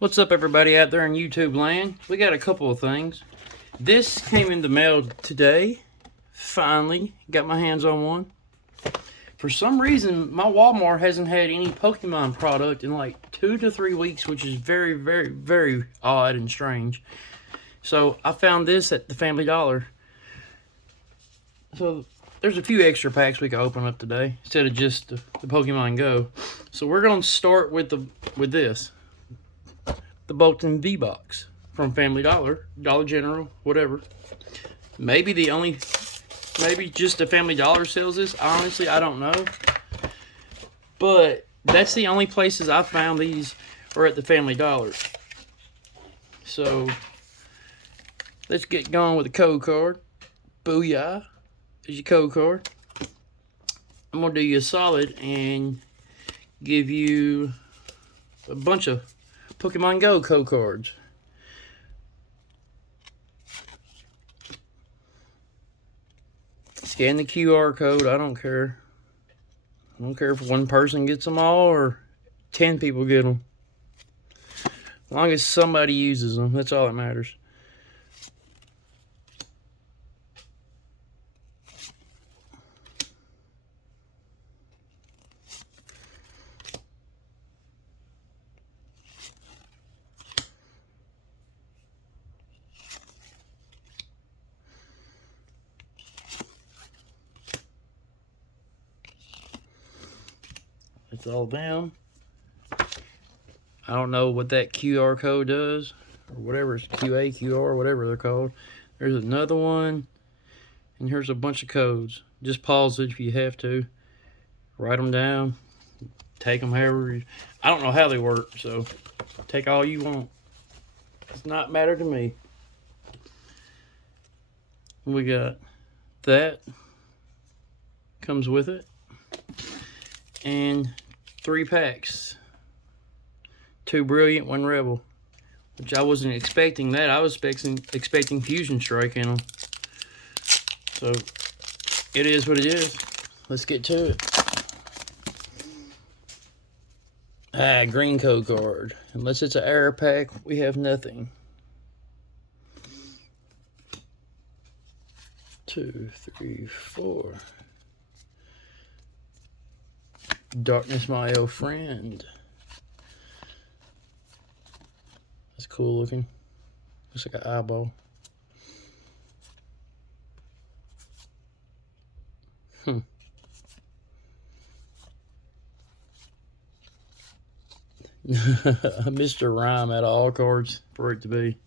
What's up, everybody out there in YouTube land? We got a couple of things. This came in the mail today. Finally got my hands on one. For some reason, my Walmart hasn't had any Pokemon product in like 2 to 3 weeks, which is very, very, very odd and strange. So I found this at the Family Dollar. So there's a few extra packs we can open up today instead of just the Pokemon Go. So we're gonna start with this. The Boltund V-Box from Family Dollar, Dollar General, whatever. Maybe just the Family Dollar sells this. Honestly, I don't know. But that's the only places I found these are at the Family Dollar. So let's get going with the code card. Booyah. There's your code card. I'm going to do you a solid and give you a bunch of Pokemon Go code cards. Scan the QR code. I don't care. I don't care if one person gets them all or 10 people get them. As long as somebody uses them, that's all that matters. It's all down. I don't know what that QR code does, or whatever it's QA, QR, whatever they're called. There's another one, and here's a bunch of codes. Just pause it if you have to. Write them down. Take them however. I don't know how they work, so take all you want. It's not matter to me. We got that. Comes with it. And 3 packs. 2 Brilliant, 1 Rebel. Which I wasn't expecting that. I was expecting Fusion Strike in them. So, it is what it is. Let's get to it. Green code card. Unless it's an error pack, we have nothing. 2, 3, 4. Darkness, my old friend. That's cool looking. Looks like an eyeball. Mr. Rhyme out of all cards for it to be.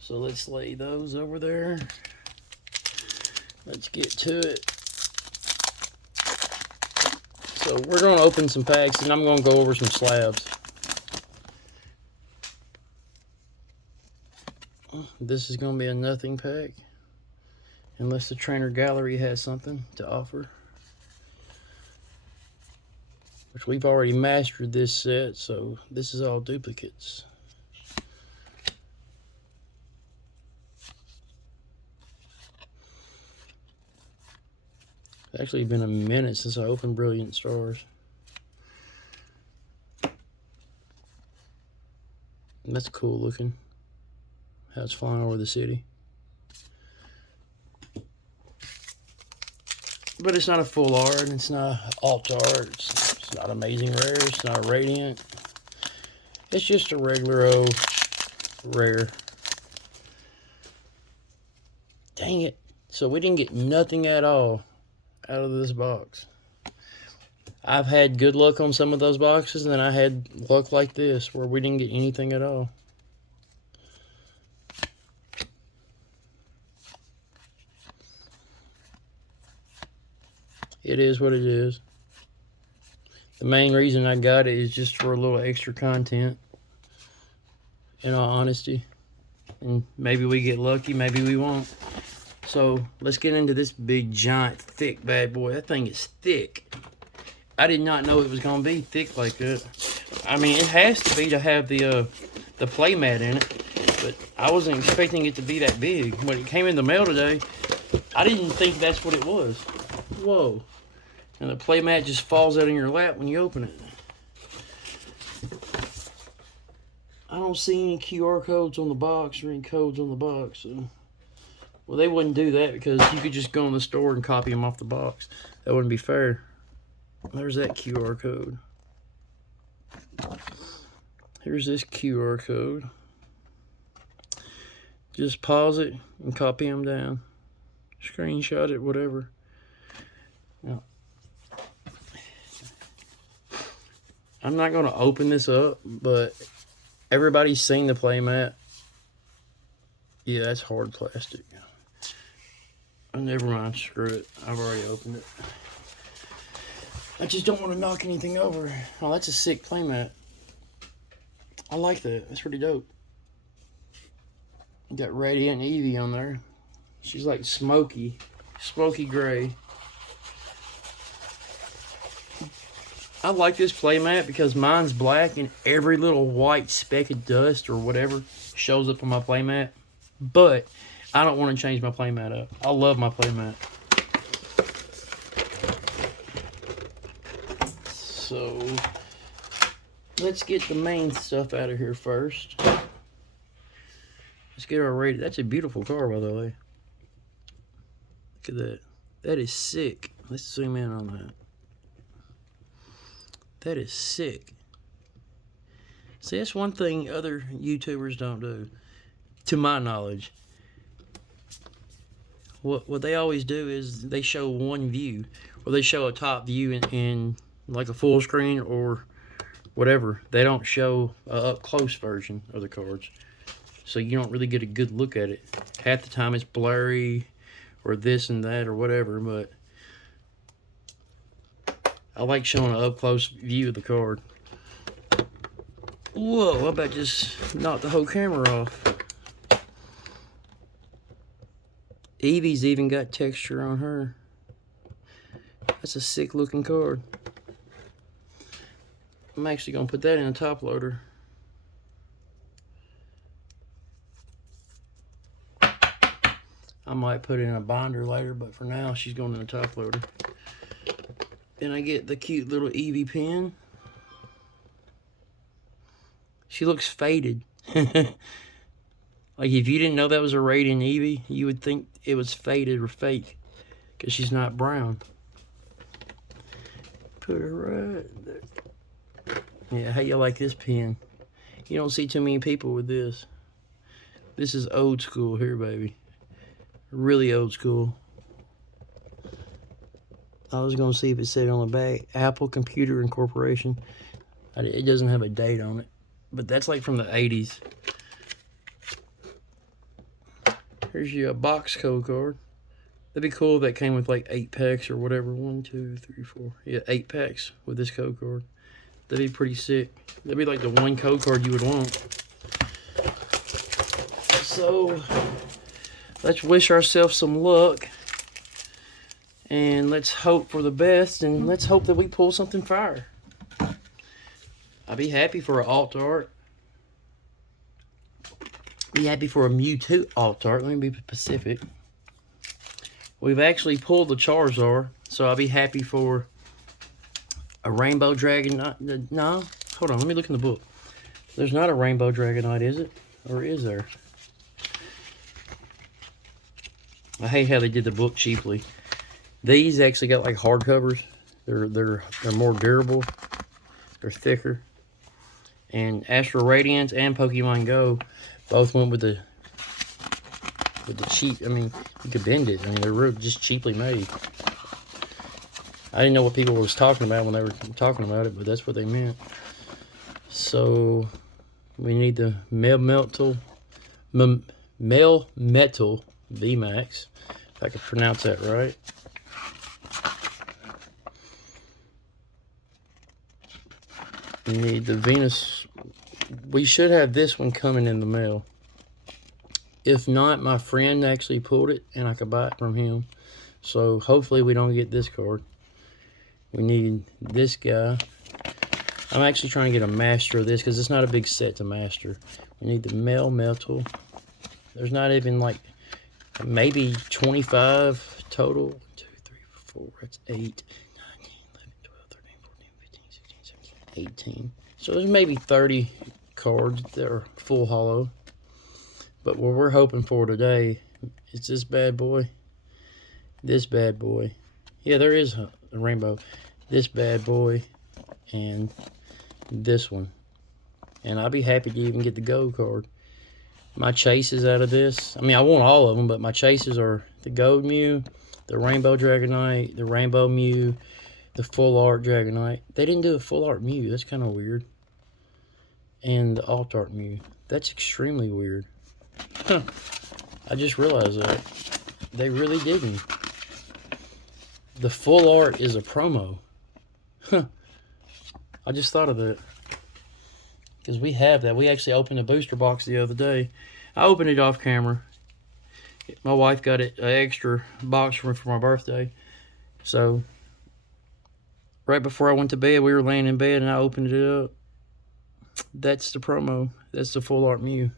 So let's lay those over there. Let's get to it. So we're going to open some packs and I'm going to go over some slabs. This is going to be a nothing pack. Unless the Trainer Gallery has something to offer. Which we've already mastered this set, so this is all duplicates. It's actually been a minute since I opened Brilliant Stars. And that's cool looking. How it's flying over the city. But it's not a full art, it's not alt art, it's not amazing rare, it's not radiant. It's just a regular old rare. Dang it. So we didn't get nothing at all out of this box. I've had good luck on some of those boxes, and then I had luck like this where we didn't get anything at all. It is what it is. The main reason I got it is just for a little extra content, in all honesty. And maybe we get lucky, maybe we won't. So let's get into this big, giant, thick bad boy. That thing is thick. I did not know it was going to be thick like that. I mean, it has to be to have the play mat in it. But I wasn't expecting it to be that big. When it came in the mail today, I didn't think that's what it was. Whoa. And the play mat just falls out in your lap when you open it. I don't see any QR codes on the box or any codes on the box. So. Well, they wouldn't do that because you could just go in the store and copy them off the box. That wouldn't be fair. There's that QR code. Here's this QR code. Just pause it and copy them down. Screenshot it, whatever. Now, I'm not going to open this up, but everybody's seen the playmat. Yeah, that's hard plastic. Oh, never mind, screw it. I've already opened it. I just don't want to knock anything over. Oh, that's a sick playmat. I like that. That's pretty dope. You got Radiant Eevee on there. She's like smoky gray. I like this playmat because mine's black and every little white speck of dust or whatever shows up on my playmat. But I don't want to change my playmat up. I love my playmat. So let's get the main stuff out of here first. Let's get our rating. That's a beautiful car, by the way. Look at that. That is sick. Let's zoom in on that. That is sick. See, that's one thing other YouTubers don't do, to my knowledge. What they always do is they show one view, or they show a top view in like a full screen or whatever. They don't show a up close version of the cards, so you don't really get a good look at it. Half the time it's blurry or this and that or whatever, but I like showing an up close view of the card. Whoa, I about just knocked the whole camera off. Eevee's even got texture on her. That's a sick looking card. I'm actually gonna put that in a top loader. I might put it in a binder later, but for now she's going in a top loader. Then I get the cute little Eevee pin. She looks faded. Like if you didn't know that was a Radiant Eevee, you would think it was faded or fake, because she's not brown. Put her right there. Yeah, how you like this pin? You don't see too many people with this. This is old school here, baby. Really old school. I was gonna see if it said on the back, Apple Computer Incorporation. It doesn't have a date on it, but that's like from the 80s. Here's your box code card. That'd be cool if that came with like 8 packs or whatever. 1, 2, 3, 4. Yeah, 8 packs with this code card. That'd be pretty sick. That'd be like the one code card you would want. So let's wish ourselves some luck. And let's hope for the best. And let's hope that we pull something fire. I'd be happy for an alt art. Be happy for a Mewtwo alt art. Let me be specific. We've actually pulled the Charizard, so I'll be happy for a Rainbow Dragonite. No, hold on, let me look in the book. There's not a Rainbow Dragonite, is it? Or is there? I hate how they did the book cheaply. These actually got like hardcovers. They're more durable. They're thicker. And Astral Radiance and Pokemon Go both went with the cheap. I mean, you could bend it. I mean, they're real, just cheaply made. I didn't know what people was talking about when they were talking about it, but that's what they meant. So we need the Melmetal VMAX, if I could pronounce that right. We need the Venus. We should have this one coming in the mail. If not, my friend actually pulled it and I could buy it from him. So hopefully we don't get this card. We need this guy. I'm actually trying to get a master of this because it's not a big set to master. We need the Melmetal. There's not even like maybe 25 total. 1, 2, 3, 4, that's 8, 9, 10, 11, 12, 13, 14, 15, 16, 17, 18. So there's maybe 30 cards that are full hollow. But what we're hoping for today is this bad boy. This bad boy. Yeah, there is a rainbow. This bad boy and this one. And I'll be happy to even get the gold card. My chases out of this, I mean, I want all of them, but my chases are the gold Mew, the rainbow Dragonite, the rainbow Mew, the full art Dragonite. They didn't do a full art Mew. That's kind of weird. And the alt art Mew. That's extremely weird. Huh. I just realized that. They really didn't. The full art is a promo. Huh. I just thought of that. Because we have that. We actually opened a booster box the other day. I opened it off camera. My wife got an extra box for my birthday. So, right before I went to bed, we were laying in bed and I opened it up. That's the promo. That's the full art Mew.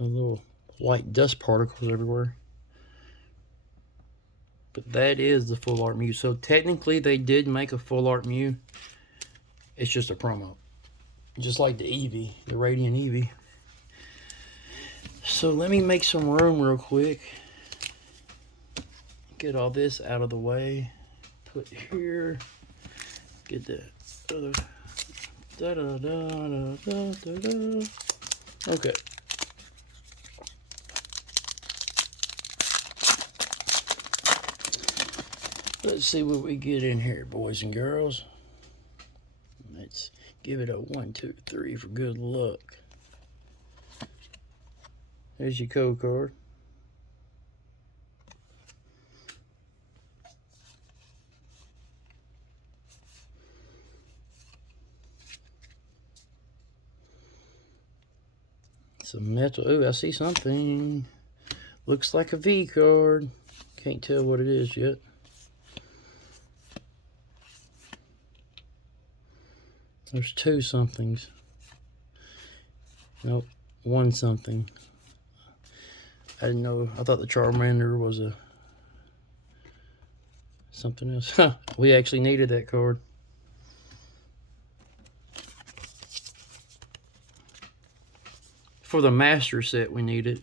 A little white dust particles everywhere. But that is the full art Mew. So technically they did make a full art Mew. It's just a promo. Just like the Eevee, the Radiant Eevee. So let me make some room real quick. Get all this out of the way. Put here. Get that other. Da da da da da da da. Okay. Let's see what we get in here, boys and girls. Let's give it a 1, 2, 3 for good luck. There's your code card. Some metal. Ooh, I see something. Looks like a V card. Can't tell what it is yet. There's 2 somethings. Nope, 1 something. I didn't know. I thought the Charmander was a something else. Huh, we actually needed that card. For the master set, we need it.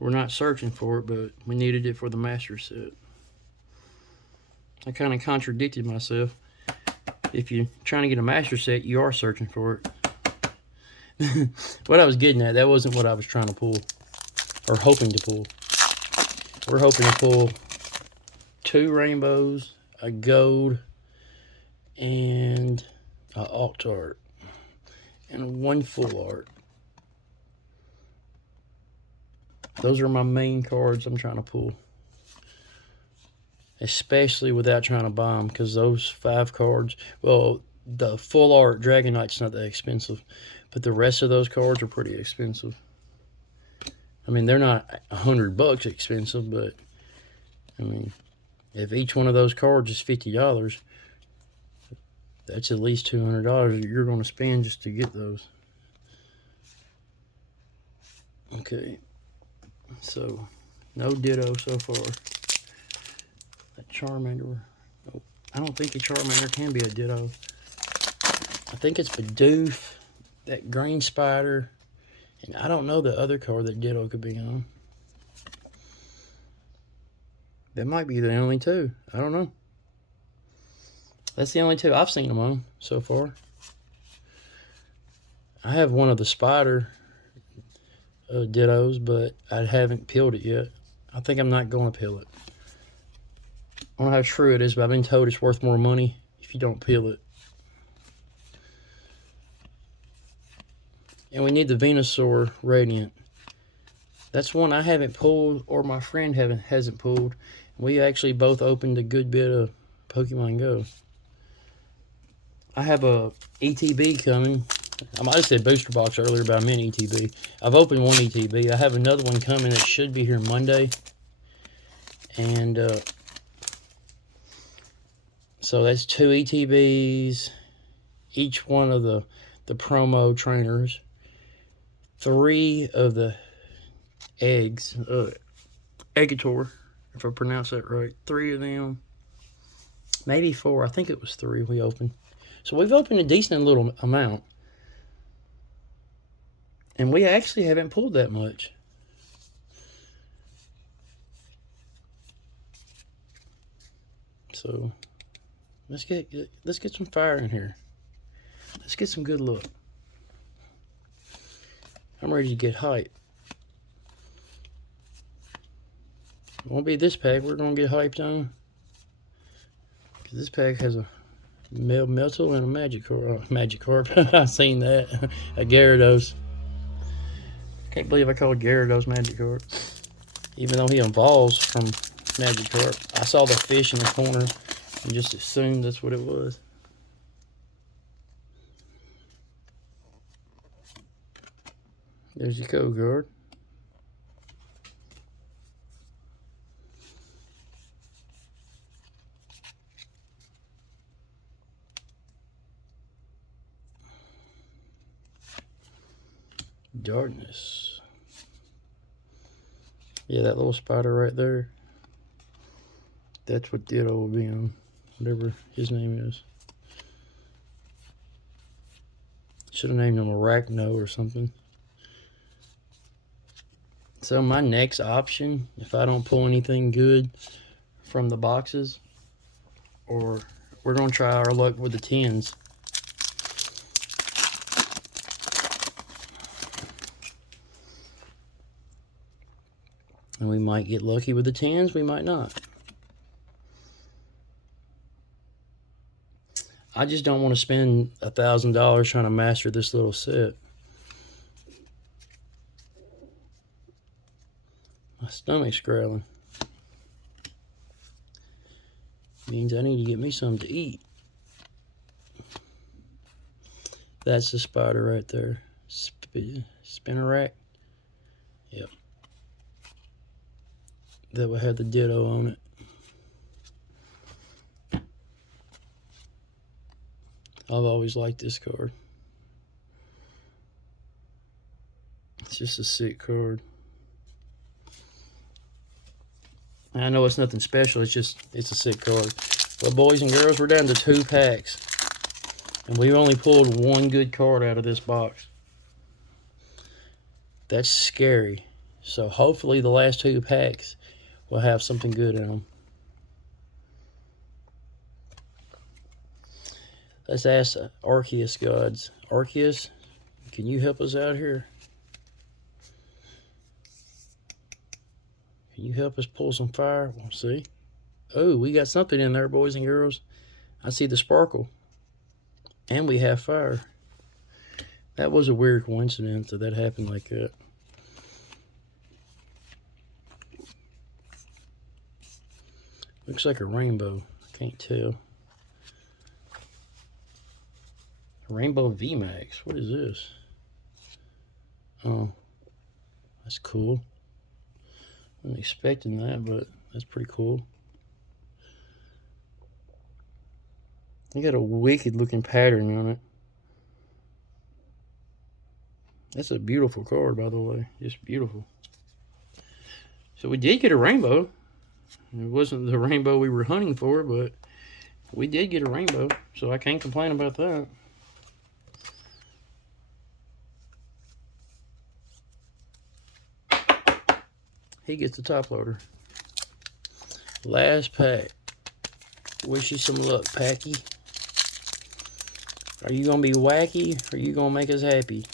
We're not searching for it, but we needed it for the master set. I kind of contradicted myself. If you're trying to get a master set, you are searching for it. What I was getting at, that wasn't what I was trying to pull. Or hoping to pull. We're hoping to pull 2 rainbows, a gold, and an alt art. And 1 full art. Those are my main cards I'm trying to pull. Especially without trying to buy them, because those 5 cards, well, the full art Dragonite's not that expensive, but the rest of those cards are pretty expensive. I mean, they're not $100 expensive, but I mean, if each one of those cards is $50, that's at least $200 you're going to spend just to get those. Okay, so no Ditto so far. That Charmander, oh, I don't think a Charmander can be a Ditto. I think it's Bidoof, that Green Spider, and I don't know the other card that Ditto could be on. That might be the only 2. I don't know. That's the only 2 I've seen them on so far. I have one of the Spider Dittos, but I haven't peeled it yet. I think I'm not going to peel it. I don't know how true it is, but I've been told it's worth more money if you don't peel it. And we need the Venusaur Radiant. That's one I haven't pulled, or my friend hasn't pulled. We actually both opened a good bit of Pokemon Go. I have a ETB coming. I might have said booster box earlier, but I meant ETB. I've opened 1 ETB. I have another one coming that should be here Monday. And so that's 2 ETBs, each one of the promo trainers, 3 of the eggs, Eggator, if I pronounce that right, 3 of them, maybe 4, I think it was 3 we opened. So we've opened a decent little amount. And we actually haven't pulled that much. So let's get some fire in here. Let's get some good luck. I'm ready to get hyped. It won't be this pack we're gonna get hyped on. Cause this pack has a Melmetal and a Magikarp. I've seen that. A Gyarados. Can't believe I called Gyarados Magikarp. Even though he evolves from Magikarp. I saw the fish in the corner and just assumed that's what it was. There's your code card. Darkness. Yeah, that little spider right there. That's what Ditto will be on. Whatever his name is. Should have named him Arachno or something. So my next option, if I don't pull anything good from the boxes, or we're going to try our luck with the tins. And we might get lucky with the tins, we might not. I just don't want to spend $1,000 trying to master this little set. My stomach's growling. Means I need to get me something to eat. That's the spider right there. Spinarak. Yep. That would have the Ditto on it. I've always liked this card. It's just a sick card. I know it's nothing special, it's a sick card. But boys and girls, we're down to 2 packs. And we've only pulled 1 good card out of this box. That's scary. So hopefully the last 2 packs will have something good in them. Let's ask Arceus gods. Arceus, can you help us out here? Can you help us pull some fire? We'll see. Oh, we got something in there, boys and girls. I see the sparkle. And we have fire. That was a weird coincidence that happened like that. Looks like a rainbow. I can't tell. Rainbow VMAX. What is this? Oh, that's cool. I wasn't expecting that, but that's pretty cool. You got a wicked looking pattern on it. That's a beautiful card, by the way. Just beautiful. So we did get a rainbow. It wasn't the rainbow we were hunting for, but we did get a rainbow. So I can't complain about that. He gets the top loader. Last pack. Wish you some luck, Packy. Are you going to be wacky, or are you going to make us happy?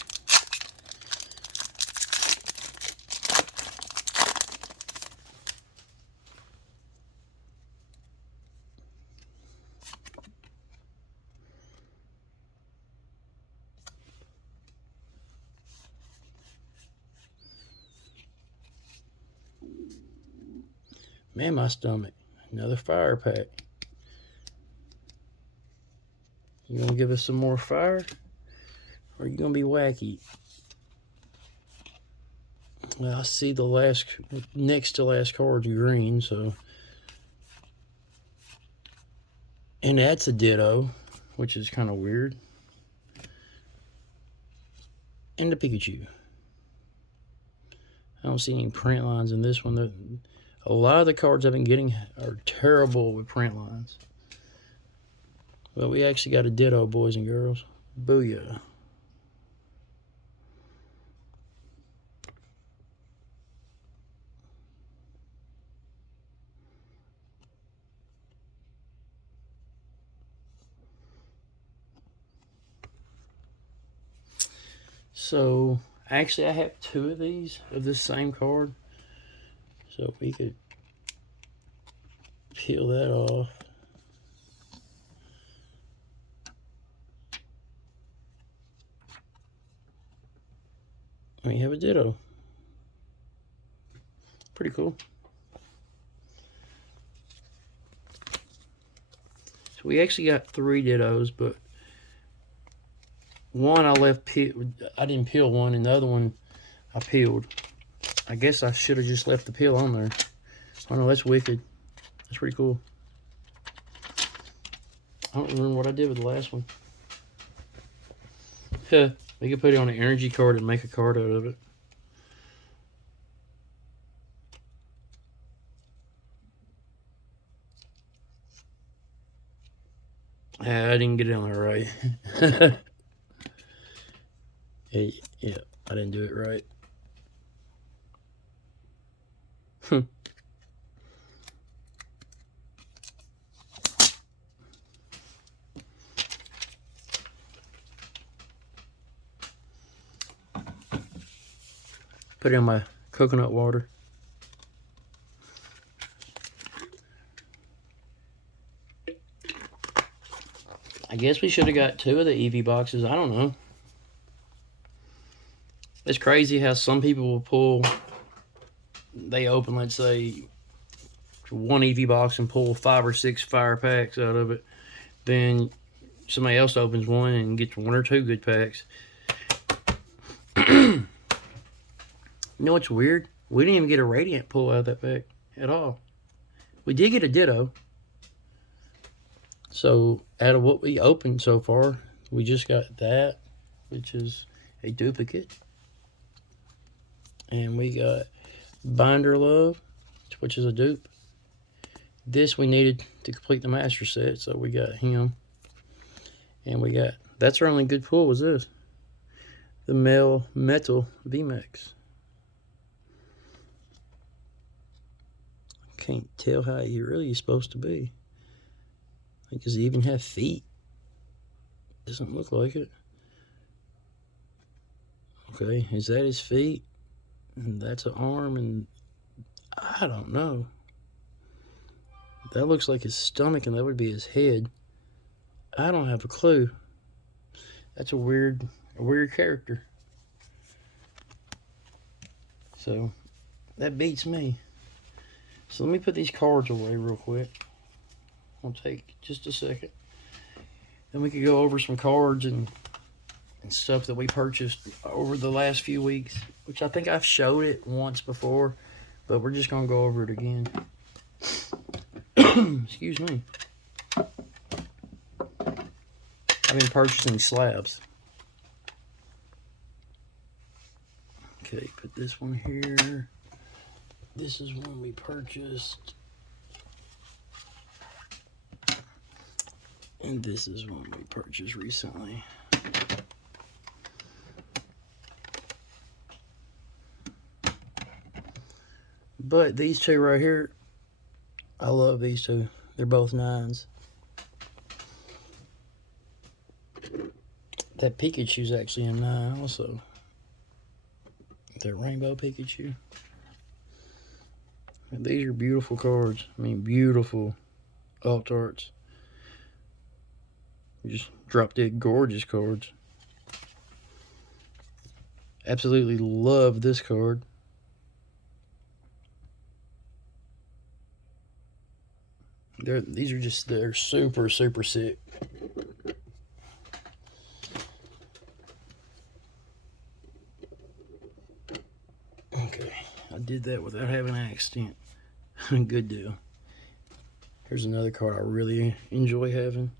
Man, my stomach. Another fire pack. You gonna give us some more fire? Or are you gonna be wacky? Well, I see the next to last card's green, so. And that's a Ditto, which is kind of weird. And the Pikachu. I don't see any print lines in this one. A lot of the cards I've been getting are terrible with print lines. But we actually got a Ditto, boys and girls. Booyah. So actually I have 2 of these of this same card. So we could peel that off. We have a Ditto. Pretty cool. So we actually got 3 Dittos, but one I left I didn't peel one, and the other one I peeled. I guess I should have just left the peel on there. Oh no, that's wicked. That's pretty cool. I don't remember what I did with the last one. We could put it on an energy card and make a card out of it. I didn't get it on there right. Yeah, I didn't do it right. Put it in my coconut water. I guess we should have got 2 of the Eevee boxes. I don't know. It's crazy how some people will pull, they open, let's say, 1 Eevee box and pull 5 or 6 fire packs out of it. Then somebody else opens one and gets 1 or 2 good packs. You know what's weird? We didn't even get a Radiant pull out of that pack at all. We did get a Ditto. So out of what we opened so far, we just got that, which is a duplicate. And we got Binder Love, which is a dupe. This we needed to complete the master set, so we got him. And we got, that's our only good pull was this. The Melmetal VMAX. Can't tell how he really is supposed to be. Like, does he even have feet? Doesn't look like it. Okay, is that his feet? And that's an arm, and I don't know. That looks like his stomach, and that would be his head. I don't have a clue. That's a weird character. So that beats me. So let me put these cards away real quick. I'll take just a second. Then we could go over some cards and stuff that we purchased over the last few weeks, which I think I've showed it once before, but we're just gonna go over it again. Excuse me. I've been purchasing slabs. Okay, put this one here. This is one we purchased. And this is one we purchased recently. But these 2 right here, I love these 2. They're both 9s. That Pikachu's actually a 9 also. That Rainbow Pikachu. And these are beautiful cards. I mean, beautiful alt arts. Just drop dead gorgeous cards. Absolutely love this card. They're super sick. Okay, I did that without having an accident. Good deal. Here's another card I really enjoy having.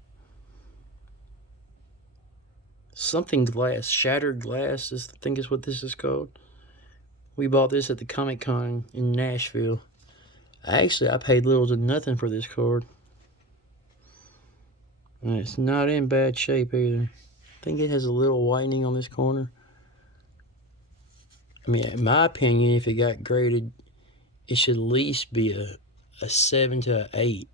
Something glass, shattered glass, I think is what this is called. We bought this at the Comic-Con in Nashville. I paid little to nothing for this card. And it's not in bad shape either. I think it has a little whitening on this corner. I mean, in my opinion, if it got graded, it should at least be a 7 to an 8.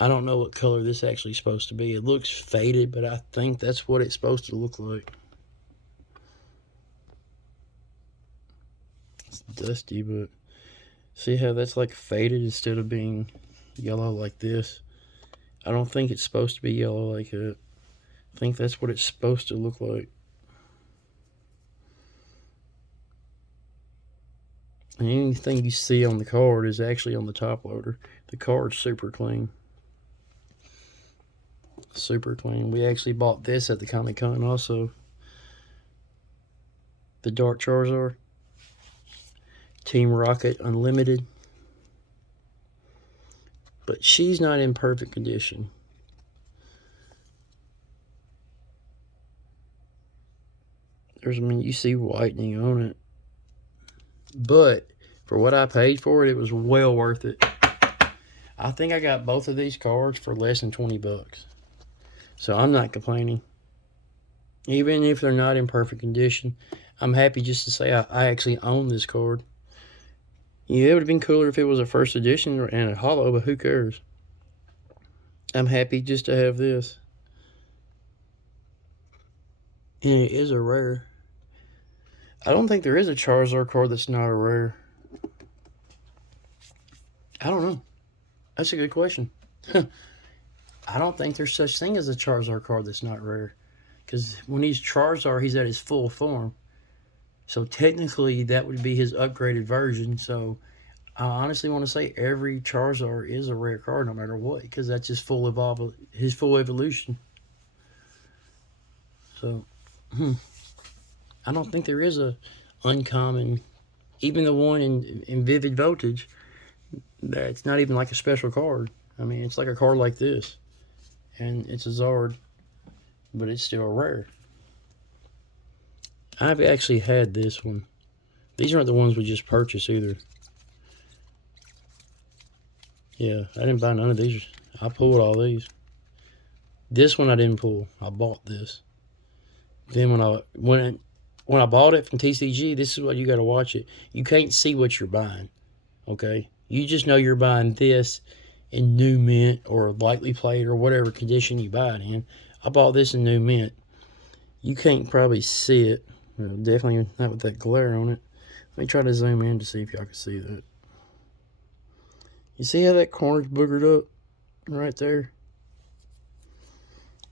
I don't know what color this actually is supposed to be. It looks faded, but I think that's what it's supposed to look like. It's dusty, but see how that's like faded instead of being yellow like this? I don't think it's supposed to be yellow like that. I think that's what it's supposed to look like. And anything you see on the card is actually on the top loader. The card's super clean. Super clean. We actually bought this at the Comic Con also. The Dark Charizard. Team Rocket Unlimited. But she's not in perfect condition. You see whitening on it. But for what I paid for it, it was well worth it. I think I got both of these cards for less than 20 bucks. So I'm not complaining. Even if they're not in perfect condition, I'm happy just to say I actually own this card. Yeah, it would have been cooler if it was a first edition and a holo, but who cares? I'm happy just to have this. And it is a rare. I don't think there is a Charizard card that's not a rare. I don't know. That's a good question. I don't think there's such thing as a Charizard card that's not rare. Because when he's Charizard, he's at his full form. So technically, that would be his upgraded version. So I honestly want to say every Charizard is a rare card no matter what. Because that's his full evolution. So, I don't think there is a uncommon, even the one in Vivid Voltage, that's not even like a special card. I mean, it's like a card like this. And it's a Zard, but it's still rare. I've actually had this one. These aren't the ones we just purchased either. Yeah, I didn't buy none of these. I pulled all these. This one I didn't pull. I bought this. Then when I bought it from TCG, this is what you got to watch it. You can't see what you're buying, okay? You just know you're buying this in new mint or lightly played or whatever condition you buy it in. I bought this in new mint. You can't probably see it. Well, definitely not with that glare on it. Let me try to zoom in to see if y'all can see that. You see how that corner's boogered up right there?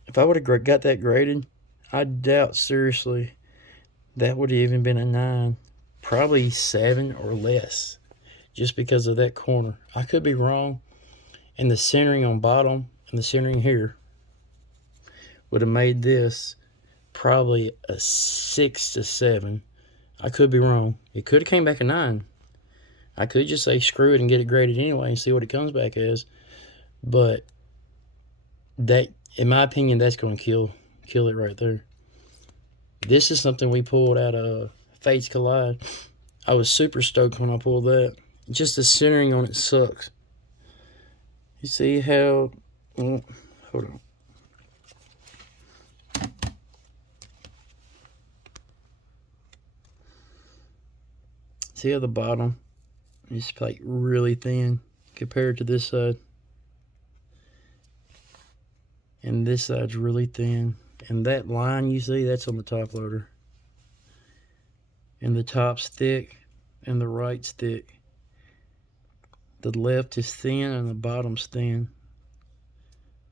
If I would have got that graded, I doubt seriously that would have even been a 9. Probably 7 or less, just because of that corner. I could be wrong. And the centering on bottom and the centering here would have made this probably a 6 to 7. I could be wrong. It could have came back a 9. I could just say screw it and get it graded anyway and see what it comes back as. But that, in my opinion, that's going to kill it right there. This is something we pulled out of Fates Collide. I was super stoked when I pulled that. Just the centering on it sucks. You see how... Oh, hold on. See how the bottom is like really thin compared to this side? And this side's really thin. And that line you see, that's on the top loader. And the top's thick and the right's thick. The left is thin and the bottom's thin.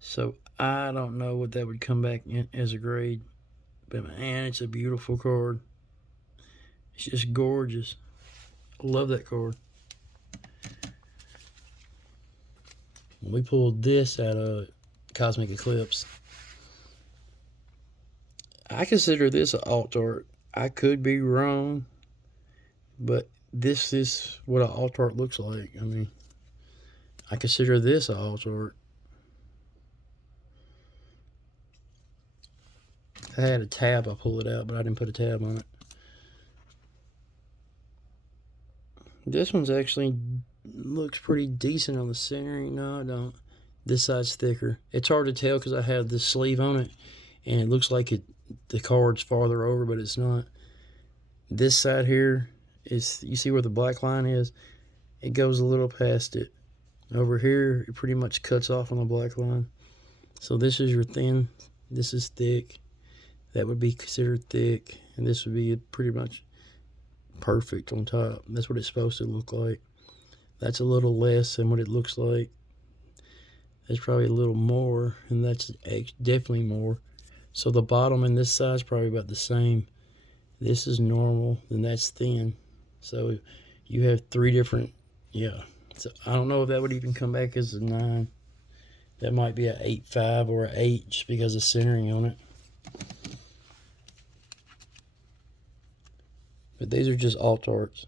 So I don't know what that would come back in as a grade. But man, it's a beautiful card. It's just gorgeous. I love that card. We pulled this out of Cosmic Eclipse. I consider this an alt art. I could be wrong, but this is what an alt art looks like. I mean, I consider this an alt art. If I had a tab, I'd pull it out, but I didn't put a tab on it. This one's actually looks pretty decent on the centering. No, I don't. This side's thicker. It's hard to tell because I have this sleeve on it, and it looks like the card's farther over, but it's not. This side here is, you see where the black line is? It goes a little past it. Over here, it pretty much cuts off on the black line. So this is your thin, this is thick. That would be considered thick, and this would be pretty much perfect on top. That's what it's supposed to look like. That's a little less than what it looks like. That's probably a little more, and that's definitely more. So the bottom and this side is probably about the same. This is normal, and that's thin. So you have three different, yeah. So I don't know if that would even come back as a 9. That might be an 8.5 or an 8 just because of centering on it. But these are just alt arts.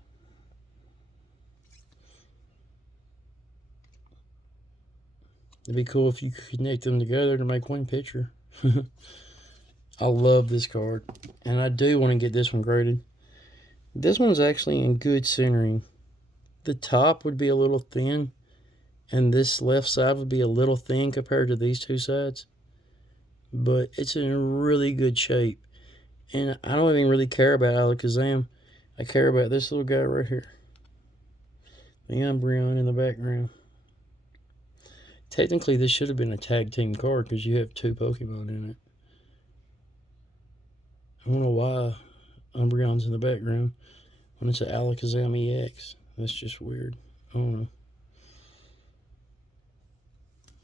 It'd be cool if you could connect them together to make one picture. I love this card, and I do want to get this one graded. This one's actually in good centering. The top would be a little thin, and this left side would be a little thin compared to these two sides. But it's in really good shape. And I don't even really care about Alakazam. I care about this little guy right here. The Umbreon in the background. Technically, this should have been a tag team card because you have 2 Pokemon in it. I don't know why Umbreon's in the background when it's an Alakazam EX. That's just weird. I don't know.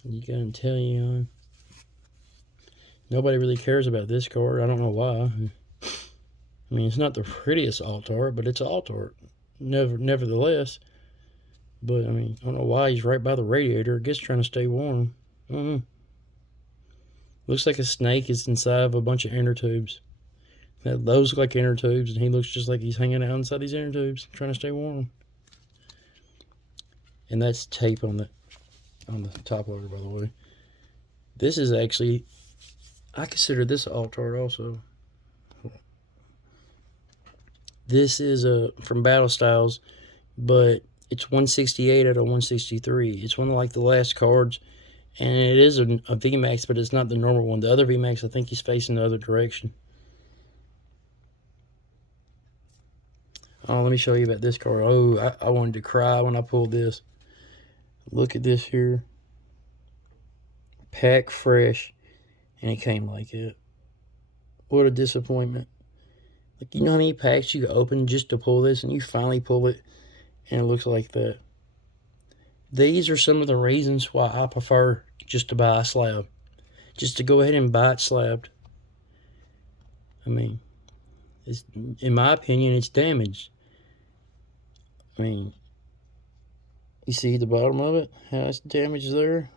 You got Inteleon. Nobody really cares about this card. I don't know why. I mean, it's not the prettiest alt art, but it's alt art. Nevertheless. But, I mean, I don't know why he's right by the radiator. I guess trying to stay warm. I don't know. Looks like a snake is inside of a bunch of inner tubes. Those look like inner tubes, and he looks just like he's hanging out inside these inner tubes, trying to stay warm. And that's tape on the top loader, by the way. This is actually, I consider this alt art also. This is from Battle Styles, but it's 168 out of 163. It's one of like the last cards, and it is a VMAX, but it's not the normal one. The other VMAX, I think he's facing the other direction. Oh, let me show you about this card. Oh, I wanted to cry when I pulled this. Look at this here. Pack fresh, and it came like it. What a disappointment. Like, you know how many packs you open just to pull this, and you finally pull it, and it looks like that. These are some of the reasons why I prefer just to buy a slab. Just to go ahead and buy it slabbed. I mean, in my opinion, it's damaged. I mean, you see the bottom of it? How it's damaged there?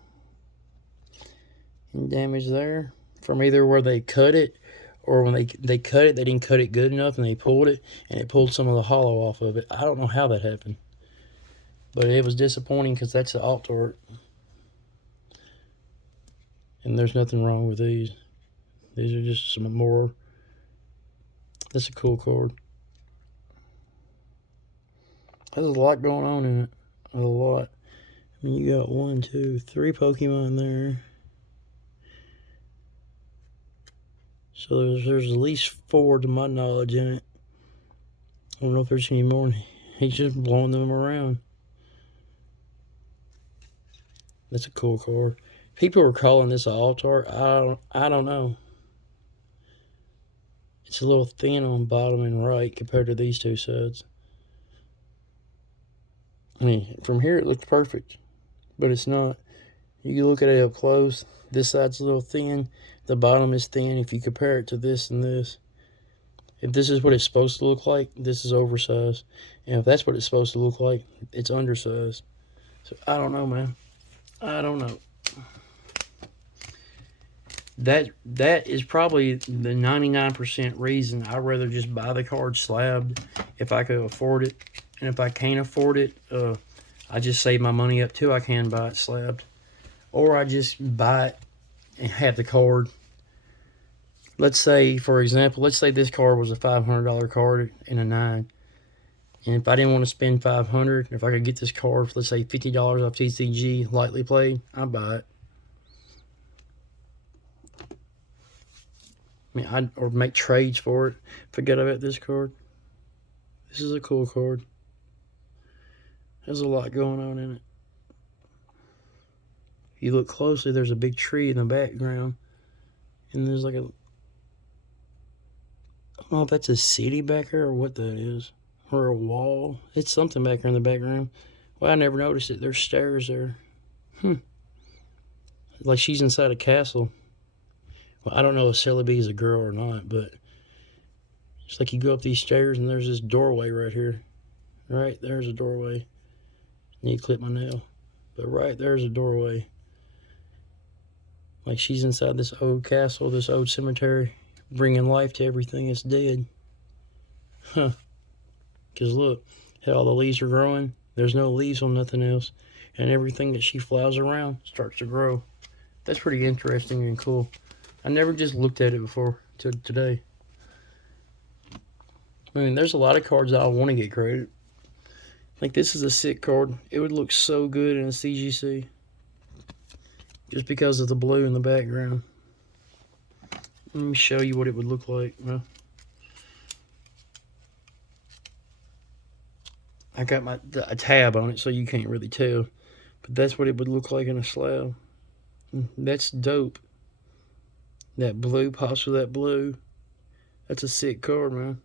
And damage there. From either where they cut it, or when they cut it, they didn't cut it good enough, and they pulled it, and it pulled some of the hollow off of it. I don't know how that happened. But it was disappointing because that's the alt art. And there's nothing wrong with these. These are just some more. That's a cool card. There's a lot going on in it. A lot. I mean, you got 1, 2, 3 Pokemon there. So there's at least 4 to my knowledge in it. I don't know if there's any more. He's just blowing them around. That's a cool card. People are calling this an alt art. I don't know. It's a little thin on bottom and right compared to these two sides. I mean, from here it looks perfect, but it's not. You can look at it up close. This side's a little thin. The bottom is thin. If you compare it to this and this, if this is what it's supposed to look like, this is oversized. And if that's what it's supposed to look like, it's undersized. So I don't know, man. I don't know. That is probably the 99% reason I'd rather just buy the card slabbed if I could afford it. And if I can't afford it, I just save my money up till I can buy it slabbed. Or I just buy it and have the card. Let's say, for example, let's say this card was a $500 card in a 9. And if I didn't want to spend $500, if I could get this card for, let's say, $50 off TCG, lightly played, I'd buy it. I mean, or make trades for it. Forget about this card. This is a cool card. There's a lot going on in it. If you look closely, there's a big tree in the background. And there's like a... I don't know if that's a city back here or what that is. or a wall. It's something back there in the background. Well, I never noticed it. There's stairs there. Like she's inside a castle. Well, I don't know if Celebi is a girl or not, but it's like you go up these stairs and there's this doorway right here. Right there's a doorway. Need to clip my nail. But right there's a doorway. Like she's inside this old castle, this old cemetery, bringing life to everything that's dead. Huh. Because look, how all the leaves are growing. There's no leaves on nothing else. And everything that she flies around starts to grow. That's pretty interesting and cool. I never just looked at it before till today. I mean, there's a lot of cards that I want to get graded. Like this is a sick card. It would look so good in a CGC. Just because of the blue in the background. Let me show you what it would look like. I got a tab on it so you can't really tell. But that's what it would look like in a slab. That's dope. That blue pops with that blue. That's a sick card, man.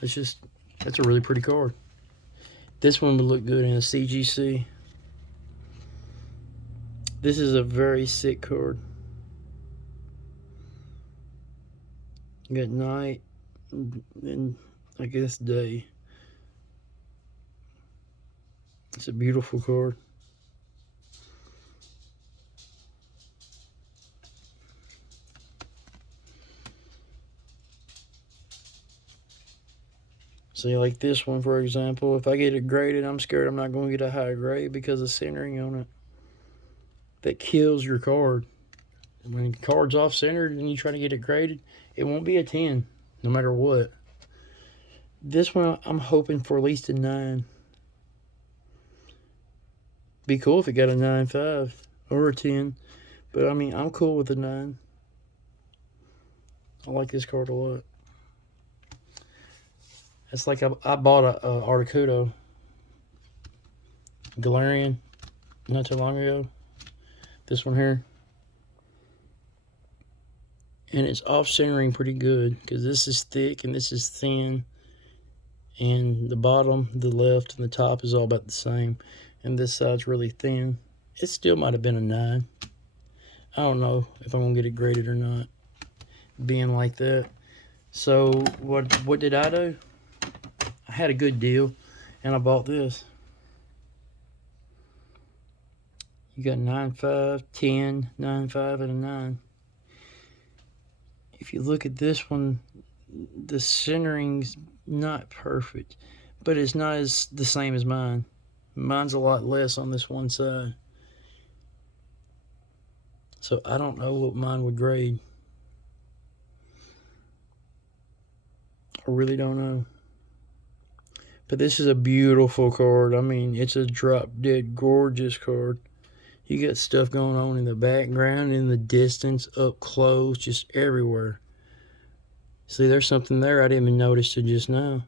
That's a really pretty card. This one would look good in a CGC. This is a very sick card. You got night and I guess day. It's a beautiful card. See, like this one, for example, if I get it graded, I'm scared I'm not going to get a high grade because of centering on it. That kills your card. When the card's off-centered and you try to get it graded, it won't be a 10, no matter what. This one, I'm hoping for at least a 9. Be cool if it got a 9.5 or a 10, but I mean, I'm cool with a 9. I like this card a lot. It's like I bought a Articuno Galarian not too long ago. This one here. And it's off-centering pretty good because this is thick and this is thin. And the bottom, the left, and the top is all about the same. And this side's really thin. It still might have been a 9. I don't know if I'm going to get it graded or not. Being like that. So what did I do? I had a good deal, and I bought this. You got 9.5, 10, 9.5, and a 9. If you look at this one, the centering's not perfect, but it's not the same as mine. Mine's a lot less on this one side. So I don't know what mine would grade. I really don't know. But this is a beautiful card. I mean, it's a drop-dead gorgeous card. You got stuff going on in the background, in the distance, up close, just everywhere. See, there's something there I didn't even notice till just now.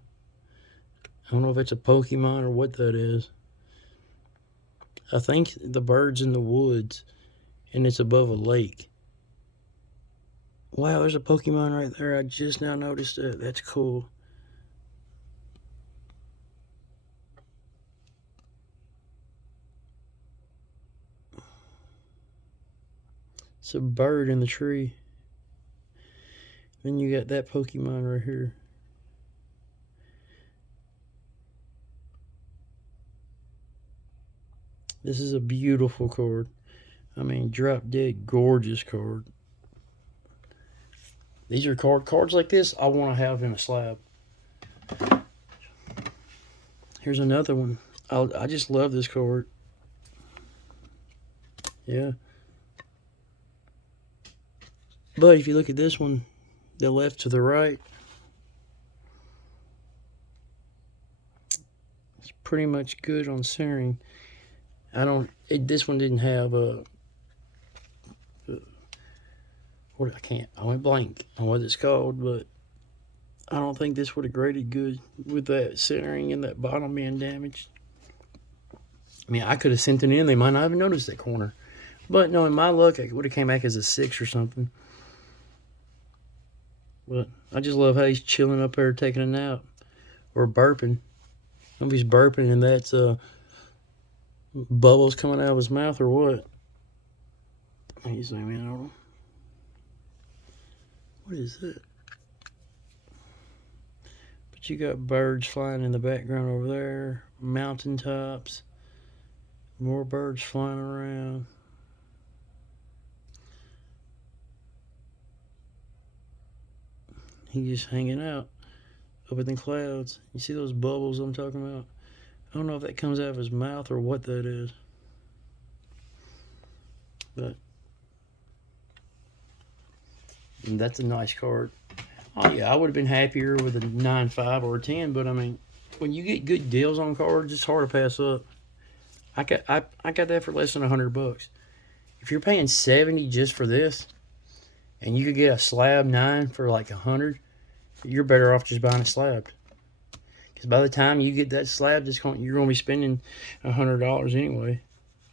I don't know if it's a Pokemon or what that is. I think the bird's in the woods, and it's above a lake. Wow, there's a Pokemon right there. I just now noticed it. That's cool. It's a bird in the tree. Then you got that Pokemon right here. This is a beautiful card. I mean, drop dead gorgeous card. These are cards like this I want to have in a slab. Here's another one. I just love this card. Yeah. But if you look at this one, the left to the right, it's pretty much good on centering. This one didn't have a, I went blank on what it's called, but I don't think this would have graded good with that centering and that bottom being damaged. I mean, I could have sent it in. They might not have noticed that corner. But no, in my luck, it would have came back as a 6 or something. But I just love how he's chilling up there taking a nap. Or burping. I don't know if he's burping and that's bubbles coming out of his mouth or what. Let me zoom in on him. What is that? But you got birds flying in the background over there. Mountaintops. More birds flying around. He's just hanging out up in the clouds. You see those bubbles I'm talking about? I don't know if that comes out of his mouth or what that is. But that's a nice card. Oh yeah, I would have been happier with a 9.5 or a 10, but I mean, when you get good deals on cards, it's hard to pass up. I got that for less than $100. If you're paying $70 just for this, and you could get a slab 9 for like $100, you're better off just buying it slabbed. Because by the time you get that slab discount, you're going to be spending $100 anyway,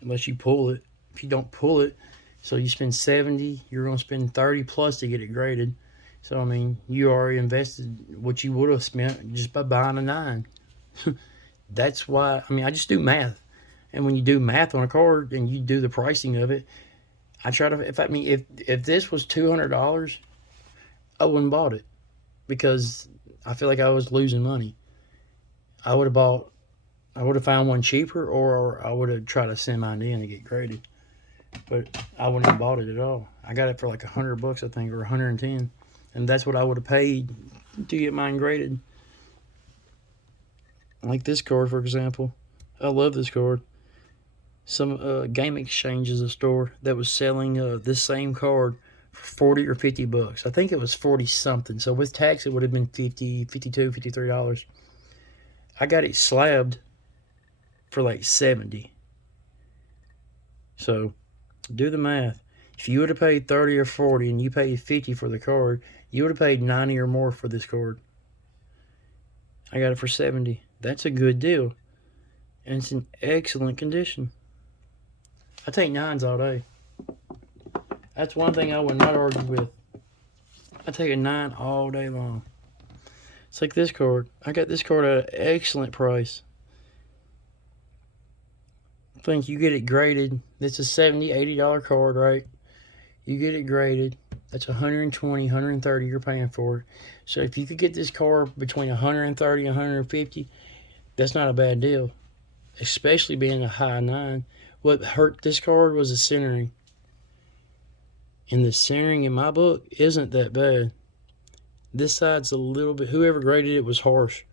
unless you pull it. If you don't pull it, so you spend $70, you're going to spend $30 plus to get it graded. So I mean, you already invested what you would have spent just by buying a 9. That's why, I mean, I just do math. And when you do math on a card and you do the pricing of it, I try to, if this was $200, I wouldn't bought it because I feel like I was losing money. I would have found one cheaper, or I would have tried to send mine in to get graded. But I wouldn't have bought it at all. I got it for like $100, I think, or 110, and that's what I would have paid to get mine graded. Like this card, for example. I love this card. Some Game Exchange is a store that was selling this same card for 40 or $50. I think it was 40 something. So with tax, it would have been 50, 52, $53. I got it slabbed for like 70. So do the math. If you would have paid 30 or 40 and you paid 50 for the card, you would have paid 90 or more for this card. I got it for 70. That's a good deal. And it's in excellent condition. I take 9s all day. That's one thing I would not argue with. I take a 9 all day long. It's like this card. I got this card at an excellent price. I think you get it graded. It's a $70, $80 card, right? You get it graded. That's $120, $130 you're paying for it. So if you could get this card between $130 and $150, that's not a bad deal. Especially being a high 9. What hurt this card was the centering. And the centering in my book isn't that bad. This side's a little bit, whoever graded it was harsh.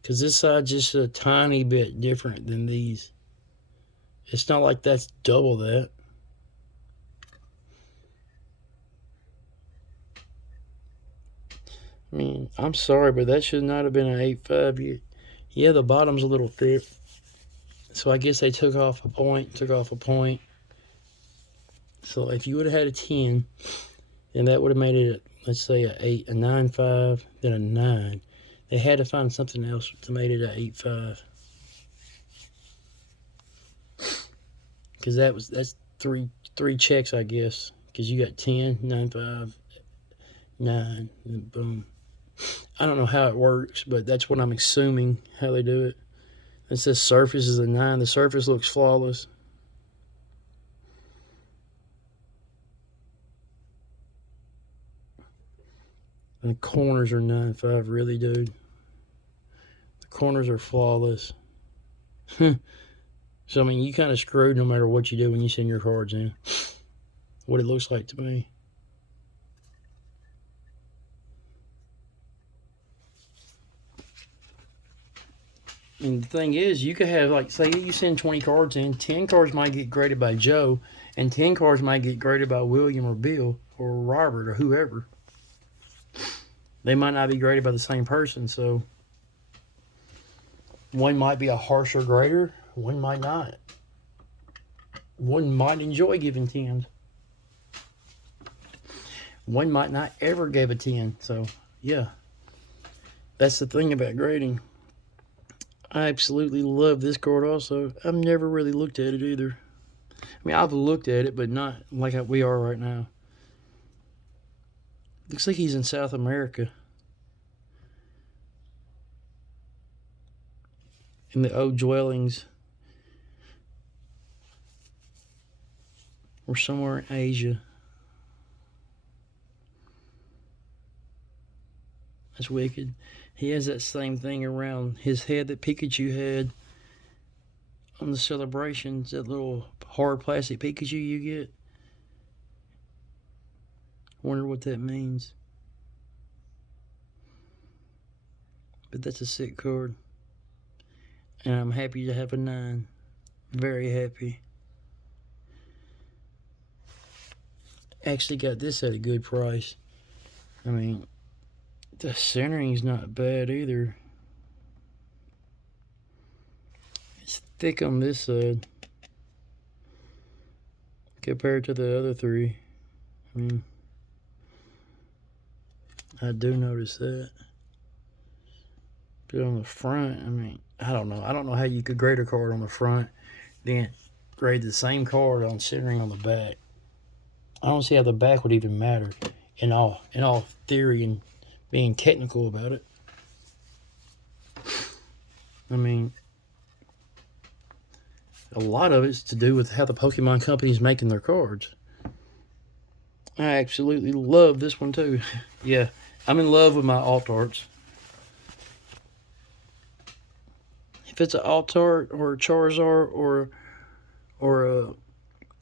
Because this side's just a tiny bit different than these. It's not like that's double that. I mean, I'm sorry, but that should not have been an 8.5. Yeah, the bottom's a little thick. So I guess they took off a point. So if you would have had a 10, then that would have made it, let's say, a 8, a 9.5, then a 9. They had to find something else to make it a 8.5. Because that's three checks, I guess. Because you got 10, 9.5, 9, and boom. I don't know how it works, but that's what I'm assuming how they do it. It says surface is a 9. The surface looks flawless. And the corners are 9.5, really, dude. The corners are flawless. So, I mean, you kind of screwed no matter what you do when you send your cards in. What it looks like to me. And the thing is, you could have, like, say you send 20 cards in, 10 cards might get graded by Joe, and 10 cards might get graded by William or Bill or Robert or whoever. They might not be graded by the same person, so one might be a harsher grader, one might not. One might enjoy giving 10s. One might not ever give a 10, so yeah. That's the thing about grading. I absolutely love this card also. I've never really looked at it either. I mean, I've looked at it, but not like we are right now. Looks like he's in South America. In the old dwellings. Or somewhere in Asia. That's wicked. He has that same thing around his head that Pikachu had on the celebrations. That little hard plastic Pikachu you get. Wonder what that means. But that's a sick card. And I'm happy to have a 9. Very happy. Actually got this at a good price. I mean, the centering's not bad either. It's thick on this side compared to the other 3. I mean, I do notice that. But on the front, I mean, I don't know. I don't know how you could grade a card on the front, then grade the same card on centering on the back. I don't see how the back would even matter in all theory and being technical about it. I mean, a lot of it's to do with how the Pokemon Company's making their cards. I absolutely love this one too. Yeah, I'm in love with my alt arts. If it's an alt art or a Charizard or a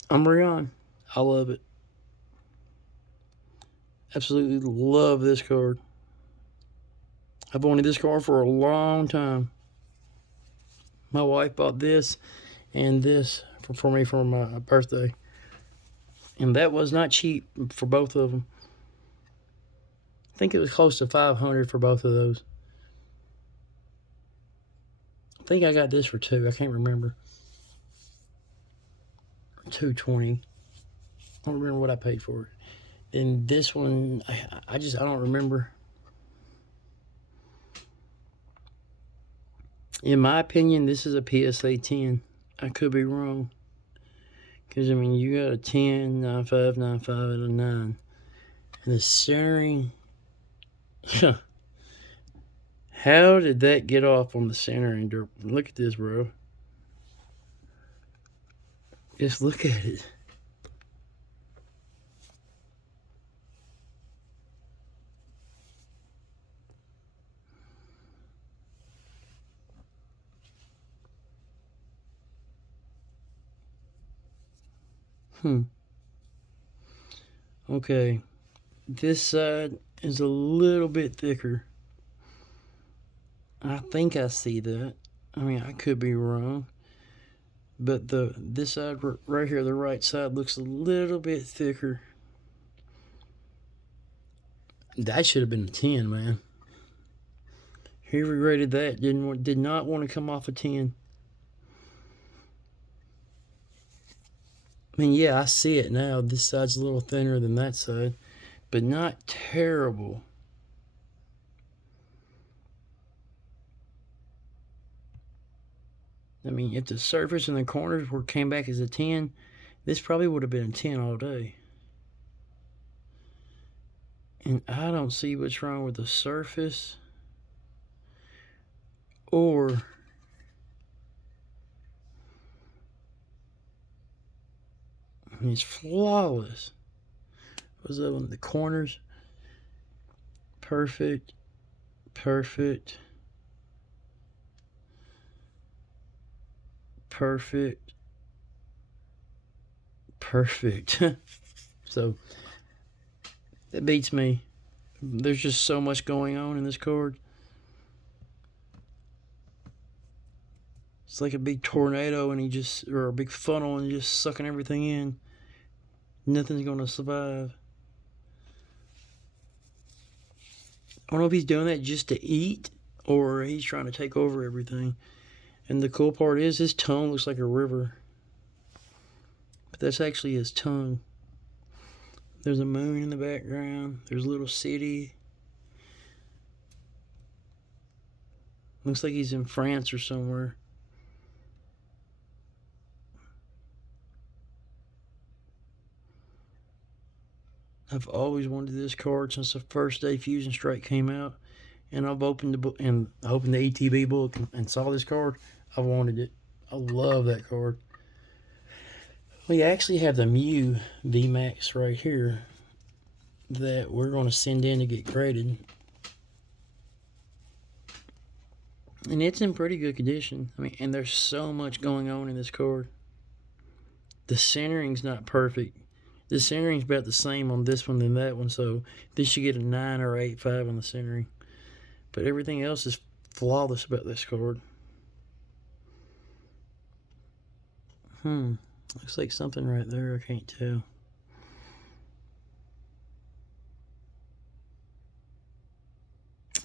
Umbreon, I love it. Absolutely love this card. I've wanted this card for a long time. My wife bought this and this for me for my birthday. And that was not cheap for both of them. I think it was close to $500 for both of those. I think I got this for $2. I can't remember. $220. I don't remember what I paid for it. And this one, I don't remember. In my opinion, this is a PSA 10. I could be wrong. Because, I mean, you got a 10, 9.5, 9.5, and a 9. And the centering... How did that get off on the centering? Look at this, bro. Just look at it. Okay. This side is a little bit thicker. I think I see that. I mean, I could be wrong. But this side right here, the right side, looks a little bit thicker. That should have been a 10, man. Whoever graded that did not want to come off a 10. I mean, yeah, I see it now. This side's a little thinner than that side, but not terrible. I mean, if the surface and the corners came back as a 10, this probably would have been a 10 all day. And I don't see what's wrong with the surface or I mean, it's flawless. What's up on the corners? Perfect. Perfect. Perfect. Perfect. So, that beats me. There's just so much going on in this card. It's like a big tornado or a big funnel and just sucking everything in. Nothing's gonna survive. I don't know if he's doing that just to eat or he's trying to take over everything. And the cool part is his tongue looks like a river. But that's actually his tongue. There's a moon in the background. There's a little city. Looks like he's in France or somewhere. I've always wanted this card since the first day Fusion Strike came out, and I've opened the book and opened the ETB book and saw this card. I wanted it. I love that card. We actually have the Mew VMAX right here that we're going to send in to get graded. And it's in pretty good condition. I mean, and there's so much going on in this card. The centering's not perfect. The centering's about the same on this one than that one, so this should get a 9 or 8.5 on the centering. But everything else is flawless about this card. Looks like something right there. I can't tell.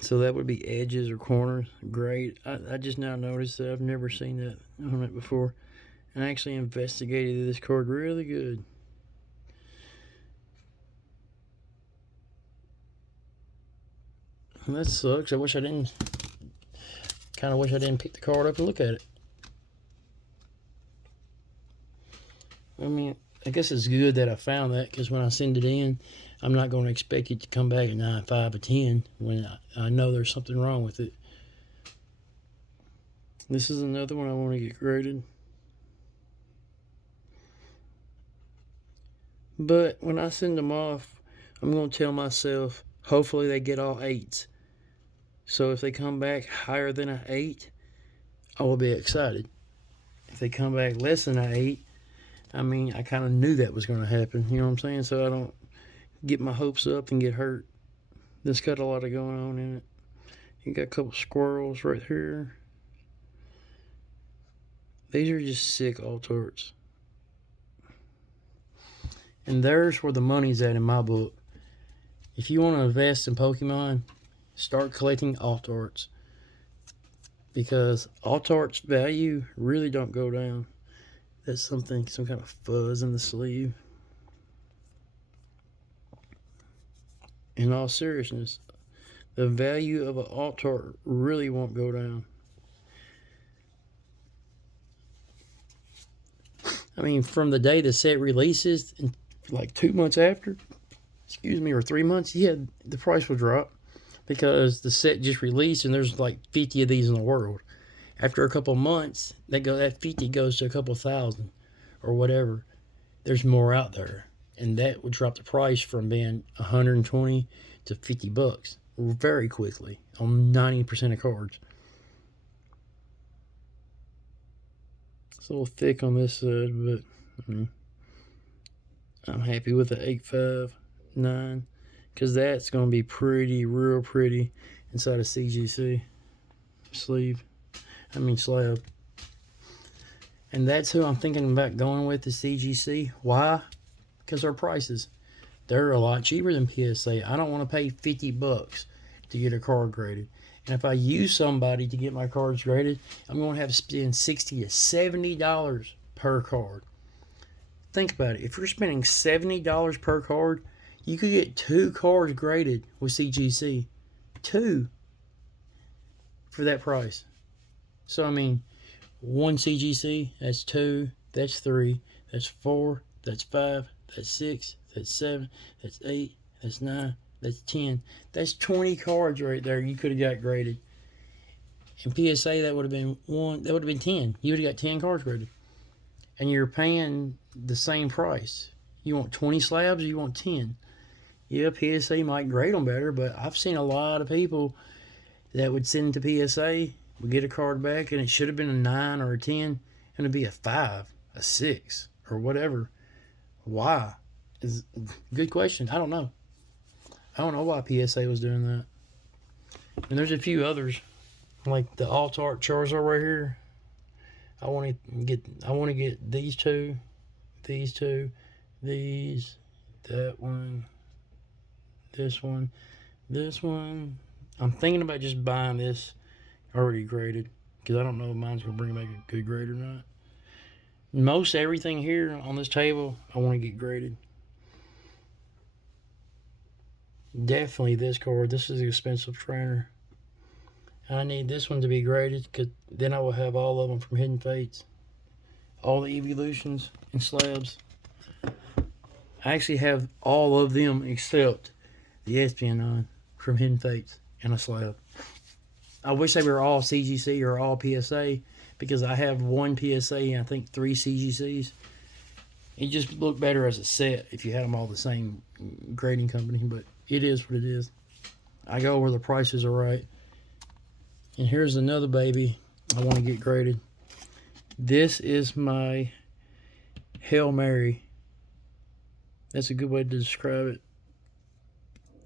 So that would be edges or corners. Great. I just now noticed that. I've never seen that on it before. And I actually investigated this card really good. And that sucks. I wish I didn't. Kind of wish I didn't pick the card up and look at it. I mean, I guess it's good that I found that, because when I send it in, I'm not going to expect it to come back at 9, 5, or 10 when I know there's something wrong with it. This is another one I want to get graded. But when I send them off, I'm going to tell myself, hopefully they get all 8s. So if they come back higher than an 8, I will be excited. If they come back less than an 8, I mean, I kind of knew that was going to happen. You know what I'm saying? So I don't get my hopes up and get hurt. This got a lot of going on in it. You got a couple squirrels right here. These are just sick alt-arts. And there's where the money's at in my book. If you want to invest in Pokemon, start collecting alt-arts. Because alt-arts value really don't go down. That's something, some kind of fuzz in the sleeve. In all seriousness, the value of an alt-art really won't go down. I mean, from the day the set releases, and like 2 months after, or 3 months, yeah, the price will drop because the set just released and there's like 50 of these in the world. After a couple months, that 50 goes to a couple thousand or whatever. There's more out there, and that would drop the price from being 120 to 50 bucks very quickly on 90% of cards. It's a little thick on this side, but I'm happy with the 8.5, 9, because that's going to be pretty, real pretty inside a CGC slab. And that's who I'm thinking about going with, the CGC. Why? Because our prices, they're a lot cheaper than PSA. I don't want to pay 50 bucks to get a card graded. And if I use somebody to get my cards graded, I'm going to have to spend $60 to $70 per card. Think about it. If you're spending $70 per card, you could get 2 cards graded with CGC. 2 for that price. So, I mean, 1 CGC, that's 2, that's 3, that's 4, that's 5, that's 6, that's 7, that's 8, that's 9, that's 10. That's 20 cards right there you could have got graded. In PSA, that would have been 10. You would have got 10 cards graded. And you're paying the same price. You want 20 slabs or you want 10? Yeah, PSA might grade them better, but I've seen a lot of people that would send to PSA, would get a card back, and it should have been a 9 or a 10, and it'd be a 5, a 6, or whatever. Why? Is good question. I don't know. I don't know why PSA was doing that. And there's a few others, like the alt-art Charizard right here. I want to get these two, these, that one, this one. I'm thinking about just buying this already graded, because I don't know if mine's going to bring back a good grade or not. Most everything here on this table, I want to get graded. Definitely this card. This is an expensive trainer. I need this one to be graded, because then I will have all of them from Hidden Fates. All the evolutions and slabs. I actually have all of them except the Espeon from Hidden Fates and a slab. I wish they were all CGC or all PSA because I have one PSA and I think 3 CGCs. It just looked better as a set if you had them all the same grading company, but it is what it is. I go where the prices are right. And here's another baby I want to get graded. This is my Hail Mary. That's a good way to describe it.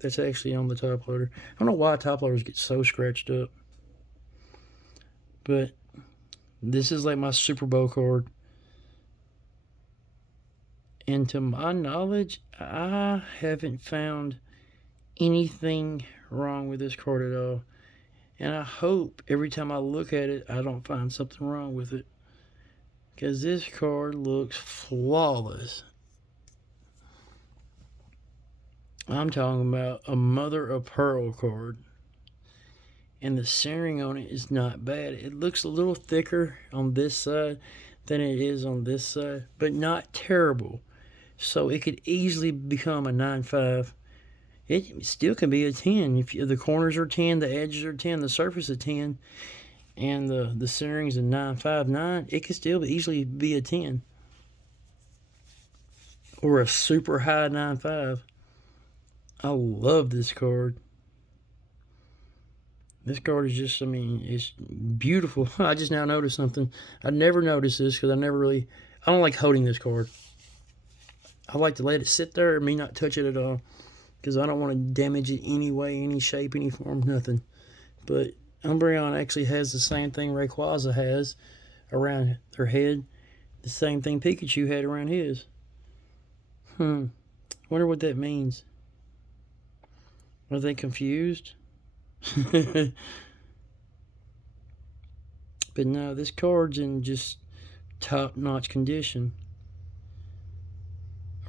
That's actually on the top loader. I don't know why top loaders get so scratched up. But this is like my Super Bowl card. And to my knowledge, I haven't found anything wrong with this card at all. And I hope every time I look at it, I don't find something wrong with it. Because this card looks flawless. I'm talking about a mother of pearl card. And the centering on it is not bad. It looks a little thicker on this side than it is on this side, but not terrible. So it could easily become a 9.5. It still can be a 10. If the corners are 10, the edges are 10, the surface is 10, and the centering's a 9.59, it could still easily be a 10. Or a super high 9.5. I love this card. This card is just, I mean, it's beautiful. I just now noticed something. I never noticed this because I don't like holding this card. I like to let it sit there and me not touch it at all because I don't want to damage it any way, any shape, any form, nothing. But Umbreon actually has the same thing Rayquaza has around their head. The same thing Pikachu had around his. Wonder what that means. Are they confused? But no, this card's in just top-notch condition.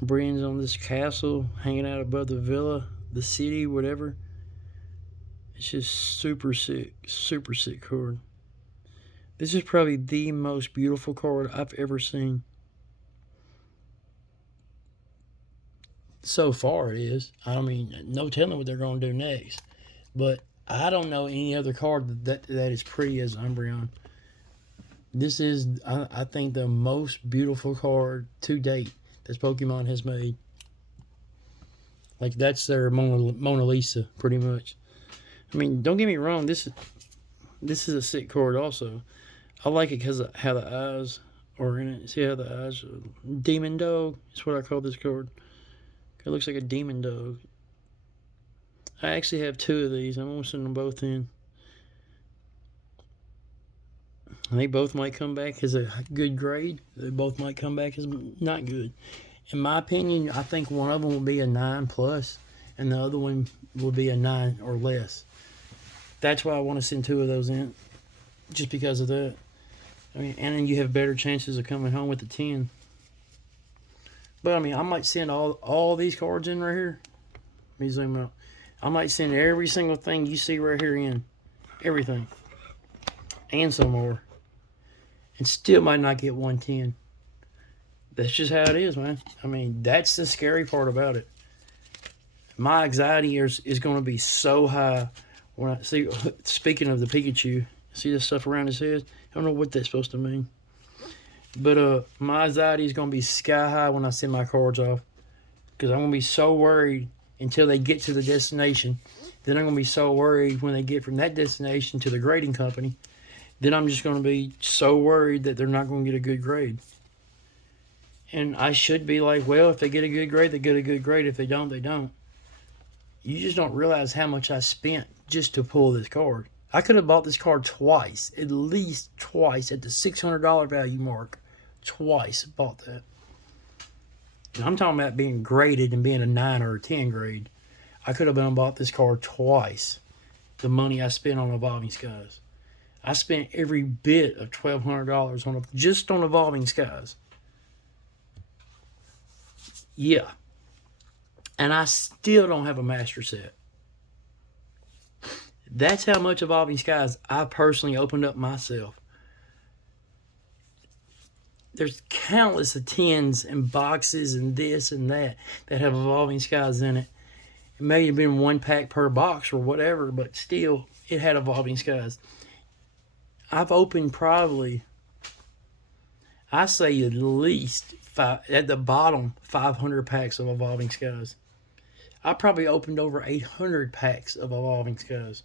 Brienne's on this castle, hanging out above the villa, the city, whatever. It's just super sick card. This is probably the most beautiful card I've ever seen. So far it is. I mean, no telling what they're going to do next. But I don't know any other card that is pretty as Umbreon. This is, I think, the most beautiful card to date that Pokemon has made. Like, that's their Mona Lisa, pretty much. I mean, don't get me wrong, this is a sick card also. I like it because of how the eyes are in it. See how the eyes are? Demon Dog is what I call this card. It looks like a demon dog. I actually have 2 of these. I'm going to send them both in. They both might come back as a good grade. They both might come back as not good. In my opinion, I think one of them will be a 9+, and the other one will be a 9 or less. That's why I want to send 2 of those in, just because of that. I mean, and then you have better chances of coming home with the 10. But I mean, I might send all these cards in right here. Let me zoom out. I might send every single thing you see right here in. Everything. And some more. And still might not get 110. That's just how it is, man. I mean, that's the scary part about it. My anxiety is going to be so high when I see, speaking of the Pikachu, see this stuff around his head? I don't know what that's supposed to mean. But my anxiety is going to be sky high when I send my cards off. Because I'm going to be so worried until they get to the destination. Then I'm going to be so worried when they get from that destination to the grading company. Then I'm just going to be so worried that they're not going to get a good grade. And I should be like, well, if they get a good grade, they get a good grade. If they don't, they don't. You just don't realize how much I spent just to pull this card. I could have bought this card twice, at least twice, at the $600 value mark. Twice bought that. And I'm talking about being graded and being a 9 or a 10 grade. I could have bought this card twice the money I spent on Evolving Skies. I spent every bit of $1,200 just on Evolving Skies. Yeah. And I still don't have a master set. That's how much Evolving Skies I personally opened up myself. there's countless of tins and boxes and this and that have Evolving Skies in it. It may have been 1 pack per box or whatever, but still, it had Evolving Skies. I've opened probably, I say at least at the bottom, 500 packs of Evolving Skies. I probably opened over 800 packs of Evolving Skies.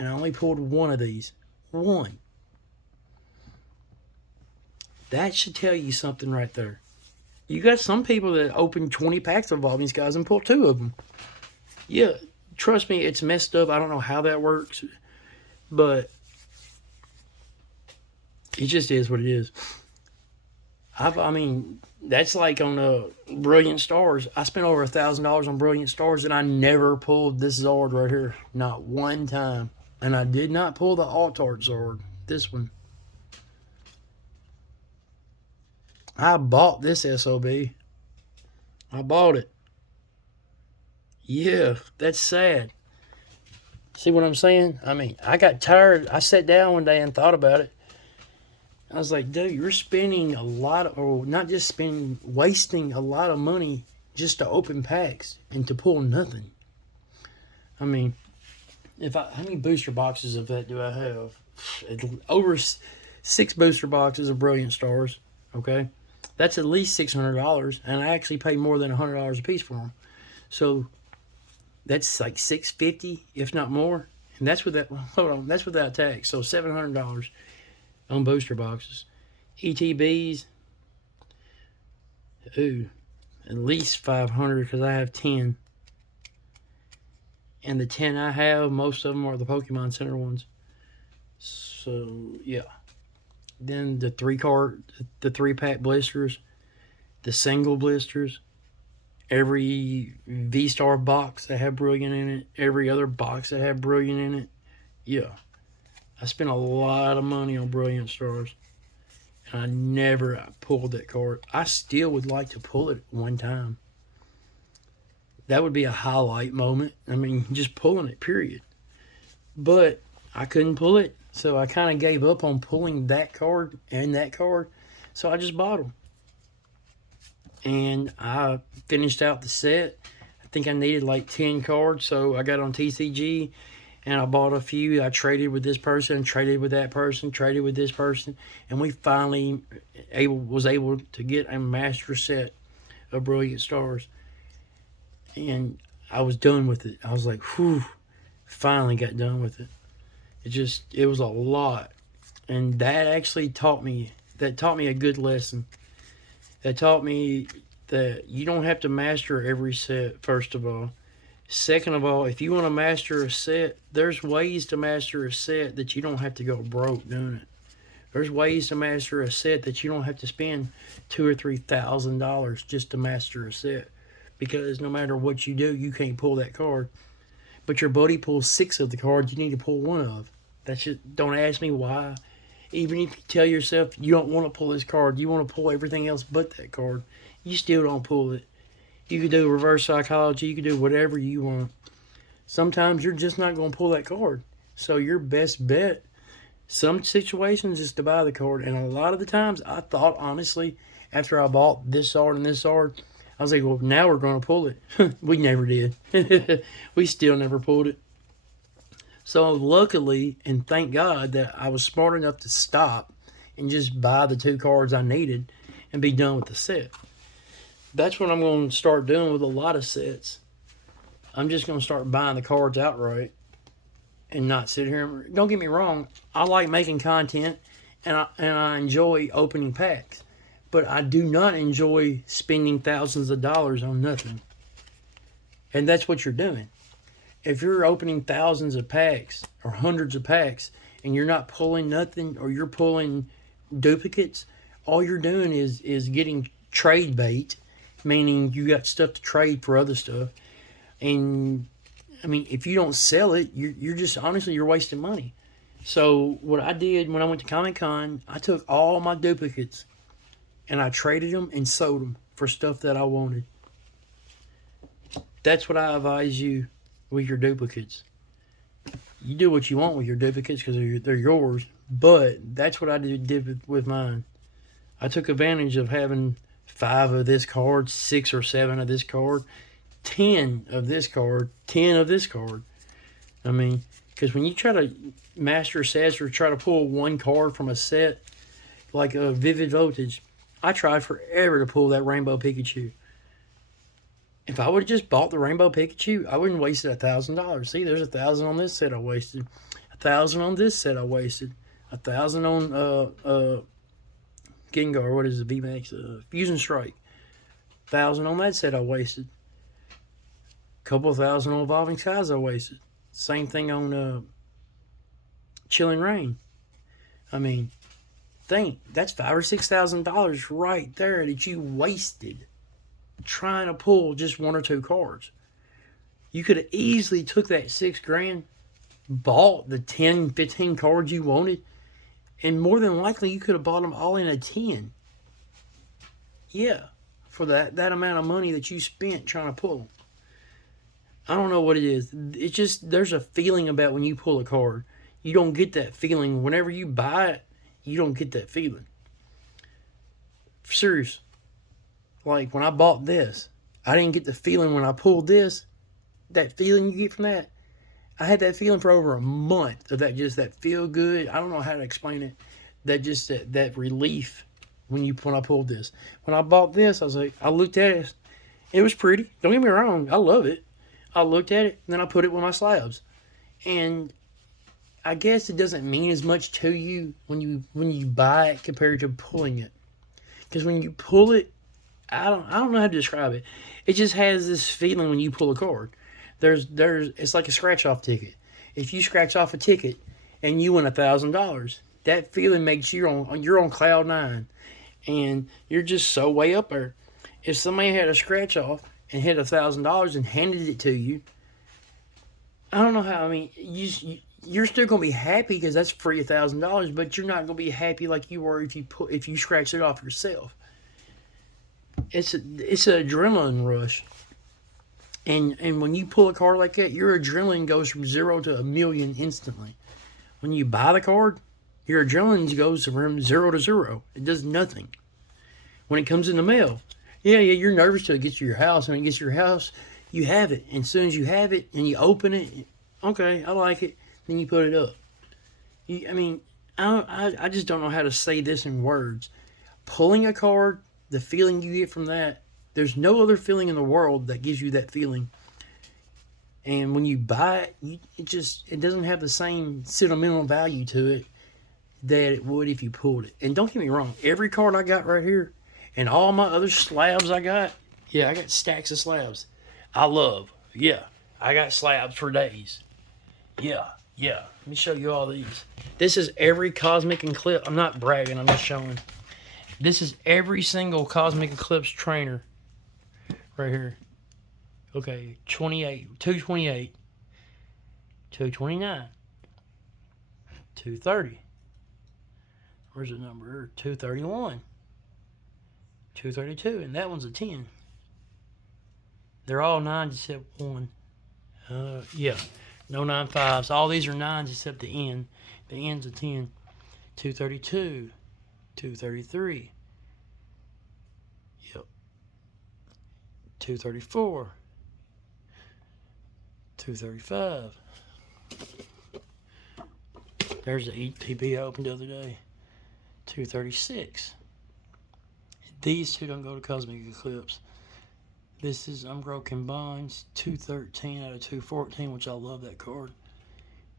And I only pulled one of these. One. That should tell you something right there. You got some people that open 20 packs of Evolving Skies and pull 2 of them. Yeah, trust me, it's messed up. I don't know how that works. But it just is what it is. I mean, that's like on Brilliant Stars. I spent over $1,000 on Brilliant Stars, and I never pulled this Zard right here. Not one time. And I did not pull the Alt-Art Zard. This one. I bought this SOB. I bought it. Yeah, that's sad. See what I'm saying? I mean, I got tired. I sat down one day and thought about it. I was like, dude, you're spending a lot of, or not just spending, wasting a lot of money just to open packs and to pull nothing. I mean, how many booster boxes of that do I have? Over 6 booster boxes of Brilliant Stars, okay? That's at least $600, and I actually paid more than $100 a piece for them. So that's like $650, if not more. And that's without, hold on, that's without tax. So $700 on booster boxes. ETBs, ooh, at least 500 because I have 10. And the 10 I have, most of them are the Pokemon Center ones. So, yeah. Then the 3-pack blisters, the single blisters, every V-Star box that had Brilliant in it, every other box that had Brilliant in it. Yeah. I spent a lot of money on Brilliant Stars. And I never pulled that card. I still would like to pull it one time. That would be a highlight moment. I mean, just pulling it, period. But I couldn't pull it. So I kind of gave up on pulling that card and that card. So I just bought them. And I finished out the set. I think I needed like 10 cards. So I got on TCG and I bought a few. I traded with this person, traded with that person, traded with this person. And we finally was able to get a master set of Brilliant Stars. And I was done with it. I was like, whew, finally got done with it. It was a lot. And that actually taught me a good lesson. That taught me that you don't have to master every set, first of all. Second of all, if you want to master a set, there's ways to master a set that you don't have to go broke doing it. There's ways to master a set that you don't have to spend $2,000 or $3,000 just to master a set. Because no matter what you do, you can't pull that card. But your buddy pulls 6 of the cards you need to pull 1 of. That's just, don't ask me why. Even if you tell yourself you don't want to pull this card, you want to pull everything else but that card, you still don't pull it. You can do reverse psychology, you can do whatever you want. Sometimes you're just not going to pull that card. So your best bet, some situations, is to buy the card. And a lot of the times, I thought, honestly, after I bought this Zard and this Zard, I was like, well, now we're going to pull it. We never did. We still never pulled it. So luckily, and thank God, that I was smart enough to stop and just buy the 2 cards I needed and be done with the set. That's what I'm going to start doing with a lot of sets. I'm just going to start buying the cards outright and not sit here. Don't get me wrong. I like making content, and I enjoy opening packs. But I do not enjoy spending thousands of dollars on nothing. And that's what you're doing. If you're opening thousands of packs or hundreds of packs and you're not pulling nothing, or you're pulling duplicates, all you're doing is getting trade bait, meaning you got stuff to trade for other stuff. And I mean, if you don't sell it, you're just, honestly, you're wasting money. So what I did when I went to Comic-Con, I took all my duplicates and I traded them and sold them for stuff that I wanted. That's what I advise you with your duplicates. You do what you want with your duplicates because they're yours. But that's what I did with mine. I took advantage of having 5 of this card, 6 or 7 of this card, 10 of this card, 10 of this card. I mean, because when you try to master sets or try to pull one card from a set, like a Vivid Voltage, I tried forever to pull that Rainbow Pikachu. If I would have just bought the Rainbow Pikachu, I wouldn't have wasted $1,000. See, there's 1,000 on this set I wasted. 1,000 on this set I wasted. 1,000 on Gengar, what is it, VMAX, Fusion Strike. 1,000 on that set I wasted. Couple thousand on Evolving Skies I wasted. Same thing on Chilling Reign. I mean, think that's $5,000 or $6,000 right there that you wasted trying to pull just 1 or 2 cards. You could have easily took that $6,000, bought the 10, 15 cards you wanted, and more than likely you could have bought them all in a 10. Yeah, for that amount of money that you spent trying to pull them. I don't know what it is. It's just, there's a feeling about when you pull a card. You don't get that feeling. Whenever you buy it, you don't get that feeling. Serious. Like, when I bought this, I didn't get the feeling when I pulled this. That feeling you get from that. I had that feeling for over a month of that, just that feel good. I don't know how to explain it. That relief when I pulled this. When I bought this, I was like, I looked at it. It was pretty. Don't get me wrong. I love it. I looked at it, and then I put it with my slabs. And I guess it doesn't mean as much to you when you buy it compared to pulling it. Because when you pull it, I don't know how to describe it. It just has this feeling when you pull a card. It's like a scratch-off ticket. If you scratch off a ticket and you win $1,000, that feeling makes you're on cloud 9, and you're just so way up there. If somebody had a scratch off and hit $1,000 and handed it to you, I don't know how. I mean, you're still gonna be happy because that's free $1,000, but you're not gonna be happy like you were if you scratched it off yourself. It's an adrenaline rush, and when you pull a card like that, your adrenaline goes from 0 to 1,000,000 instantly. When you buy the card, your adrenaline goes from 0 to 0. It does nothing. When it comes in the mail, yeah, you're nervous till it gets to your house. When it gets to your house, you have it. And as soon as you have it and you open it, okay, I like it, then you put it up. I just don't know how to say this in words. Pulling a card, the feeling you get from that, there's no other feeling in the world that gives you that feeling. And when you buy it, it doesn't have the same sentimental value to it that it would if you pulled it. And don't get me wrong, every card I got right here, and all my other slabs I got stacks of slabs. I got slabs for days. Yeah. Let me show you all these. This is every Cosmic Eclipse. I'm not bragging, I'm just showing. This is every single Cosmic Eclipse trainer right here. Okay, 28, 228, 229, 230. Where's the number? 231. 232, and that one's a 10. They're all 9s except one. No 9.5s. All these are 9s except the N. The N's a 10. 232. 233. Yep. 234. 235. There's the ETB I opened the other day. 236. These two don't go to Cosmic Eclipse. This is Unbroken Bonds, 213 out of 214, which I love that card.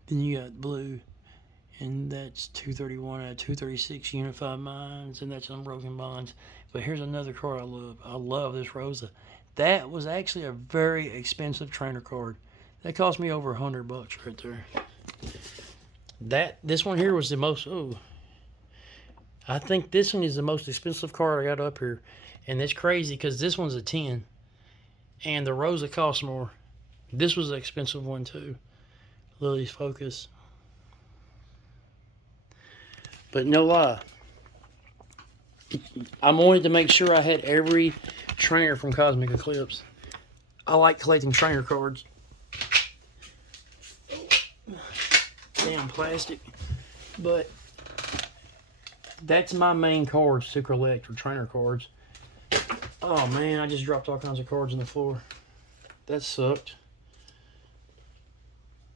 Then you got blue, and that's 231 out of 236 Unified Minds, and that's Unbroken Bonds. But here's another card I love. I love this Rosa. That was actually a very expensive trainer card. That cost me over $100 right there. This one here was the most. I think this one is the most expensive card I got up here. And it's crazy because this one's a 10. And the Rosa costs more. This was an expensive one too. Lily's Focus. But no lie, I wanted to make sure I had every trainer from Cosmic Eclipse. I like collecting trainer cards. Damn plastic. But that's my main cards to collect for trainer cards. Oh man, I just dropped all kinds of cards on the floor. That sucked.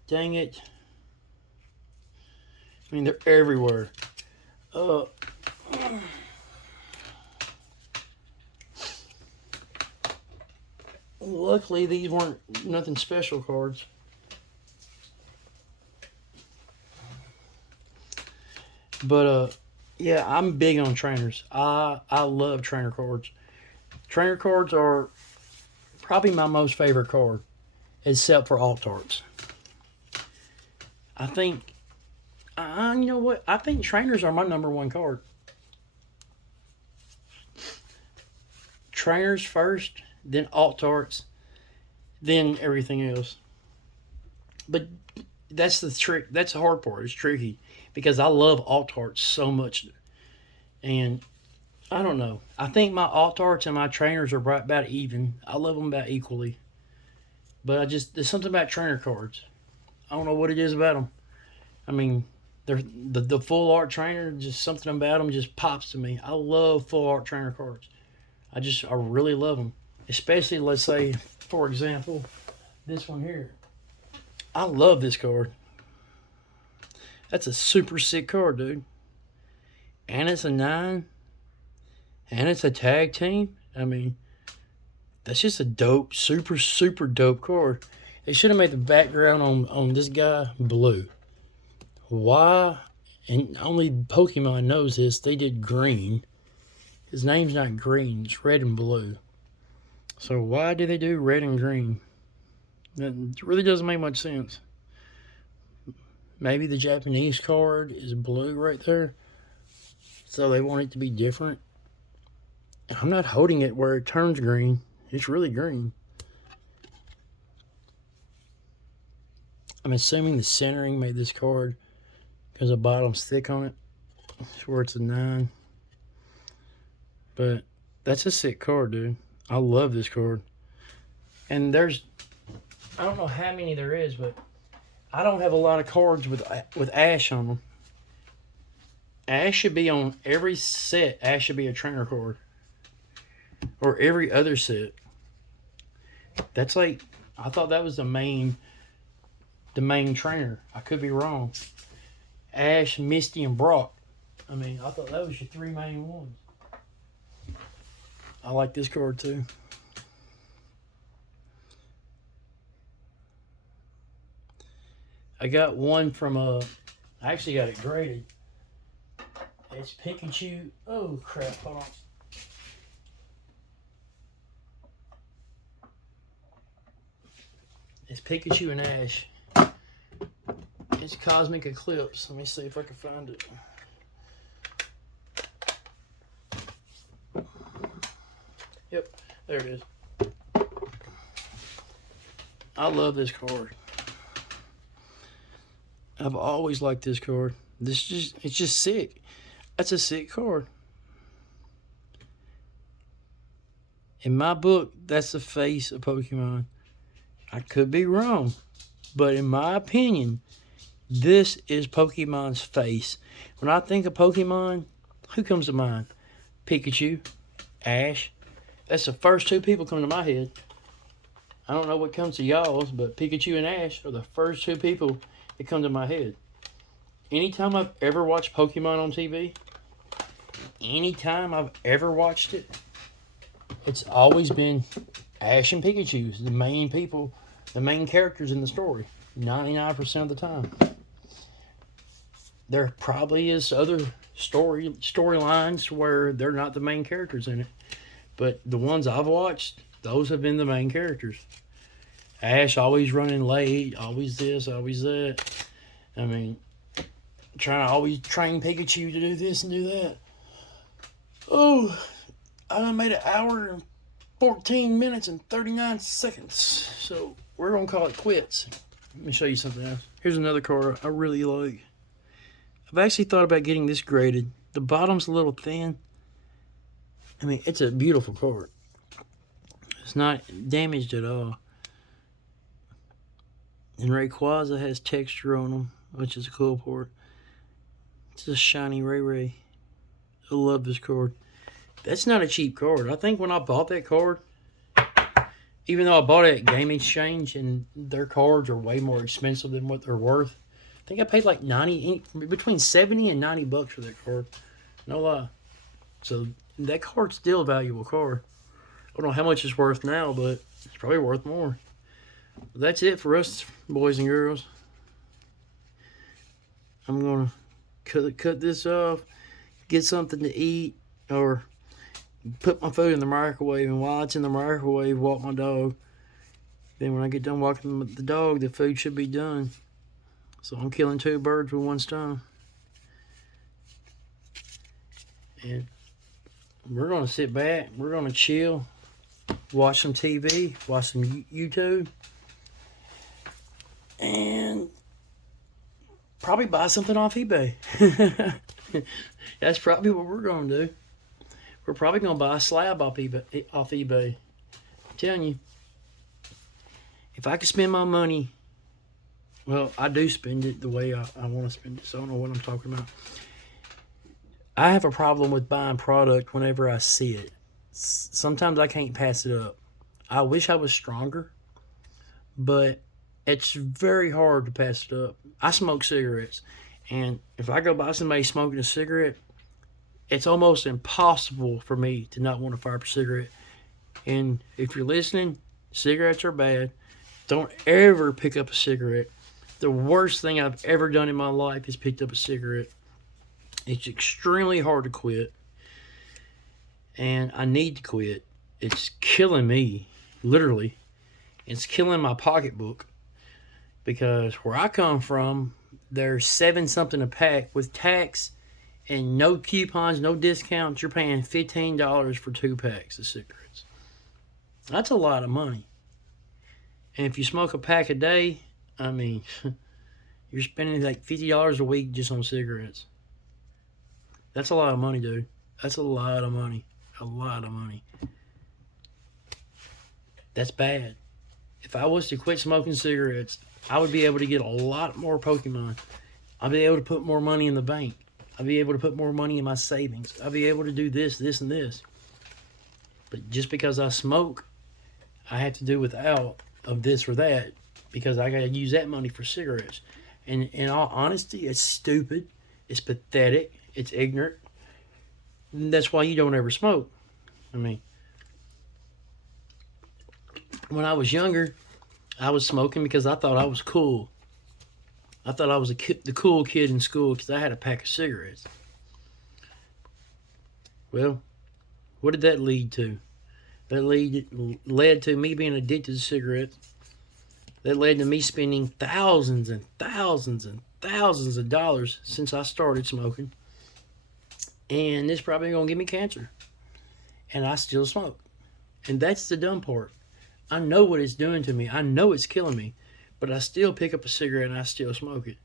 Dang it. I mean, they're everywhere. Luckily, these weren't nothing special cards. But, yeah, I'm big on trainers. I love trainer cards. Trainer cards are probably my most favorite card, except for alt arts. I think, you know what? I think trainers are my number one card. Trainers first, then alt arts, then everything else. But that's the trick. That's the hard part. It's tricky because I love alt arts so much, and I don't know. I think my alt arts and my trainers are right about even. I love them about equally. But there's something about trainer cards. I don't know what it is about them. I mean, they're the full art trainer. Just something about them just pops to me. I love full art trainer cards. I really love them. Especially, let's say, for example, this one here. I love this card. That's a super sick card, dude. And it's a 9. And it's a tag team. I mean, that's just a dope, super, super dope card. They should have made the background on this guy blue. Why? And only Pokemon knows this. They did green. His name's not green. It's red and blue. So why do they do red and green? That really doesn't make much sense. Maybe the Japanese card is blue right there. So they want it to be different. I'm not holding it where it turns green. It's really green. I'm assuming the centering made this card because the bottom's thick on it. That's where it's a 9. But that's a sick card, dude. I love this card. And I don't know how many there is, but I don't have a lot of cards with Ash on them. Ash should be on every set. Ash should be a trainer card. Or every other set. That's like, I thought that was the main trainer. I could be wrong. Ash, Misty, and Brock. I mean, I thought that was your 3 main ones. I like this card too. I got one from I actually got it graded. It's Pikachu. Oh crap, hold on. It's Pikachu and Ash. It's Cosmic Eclipse. Let me see if I can find it. Yep, there it is. I love this card. I've always liked this card. It's just sick. That's a sick card. In my book, that's the face of Pokemon. I could be wrong, but in my opinion, this is Pokemon's face. When I think of Pokemon, who comes to mind? Pikachu, Ash. That's the first 2 people come to my head. I don't know what comes to y'all's, but Pikachu and Ash are the first 2 people that come to my head. Anytime I've ever watched Pokemon on TV, anytime I've ever watched it, it's always been Ash and Pikachu, the main people, the main characters in the story, 99% of the time. There probably is other storylines where they're not the main characters in it. But the ones I've watched, those have been the main characters. Ash always running late, always this, always that. I mean, trying to always train Pikachu to do this and do that. Oh, I done made 1 hour and 14 minutes and 39 seconds. So we're going to call it quits. Let me show you something else. Here's another card I really like. I've actually thought about getting this graded. The bottom's a little thin. I mean, it's a beautiful card. It's not damaged at all. And Rayquaza has texture on them, which is a cool part. It's a shiny Ray Ray. I love this card. That's not a cheap card. I think when I bought that card, even though I bought it at Game Exchange and their cards are way more expensive than what they're worth, I think I paid like between 70 and 90 bucks for that card. No lie. So that card's still a valuable card. I don't know how much it's worth now, but it's probably worth more. But that's it for us, boys and girls. I'm going to cut this off, get something to eat, or put my food in the microwave, and while it's in the microwave, walk my dog. Then when I get done walking the dog, the food should be done. So I'm killing 2 birds with 1 stone. And we're going to sit back, we're going to chill, watch some TV, watch some YouTube, and probably buy something off eBay. That's probably what we're going to do. We're probably going to buy a slab off eBay. I'm telling you, if I could spend my money, well, I do spend it the way I want to spend it, so I don't know what I'm talking about. I have a problem with buying product whenever I see it. Sometimes I can't pass it up. I wish I was stronger, but it's very hard to pass it up. I smoke cigarettes, and if I go by somebody smoking a cigarette, it's almost impossible for me to not want to fire up a cigarette. And if you're listening, cigarettes are bad. Don't ever pick up a cigarette. The worst thing I've ever done in my life is picked up a cigarette. It's extremely hard to quit, and I need to quit. It's killing me, literally. It's killing my pocketbook, because where I come from, there's 7 something a pack with tax and no coupons, no discounts. You're paying $15 for 2 packs of cigarettes. That's a lot of money. And if you smoke a pack a day, I mean, you're spending like $50 a week just on cigarettes. That's a lot of money, dude. That's a lot of money. A lot of money. That's bad. If I was to quit smoking cigarettes, I would be able to get a lot more Pokemon. I'd be able to put more money in the bank. I'd be able to put more money in my savings. I'd be able to do this, this, and this. But just because I smoke, I have to do without of this or that, because I got to use that money for cigarettes. And in all honesty, it's stupid. It's pathetic. It's ignorant. And that's why you don't ever smoke. I mean, when I was younger, I was smoking because I thought I was cool. I thought I was the cool kid in school because I had a pack of cigarettes. Well, what did that lead to? That led to me being addicted to cigarettes. That led to me spending thousands and thousands and thousands of dollars since I started smoking. And it's probably going to give me cancer. And I still smoke. And that's the dumb part. I know what it's doing to me. I know it's killing me. But I still pick up a cigarette and I still smoke it.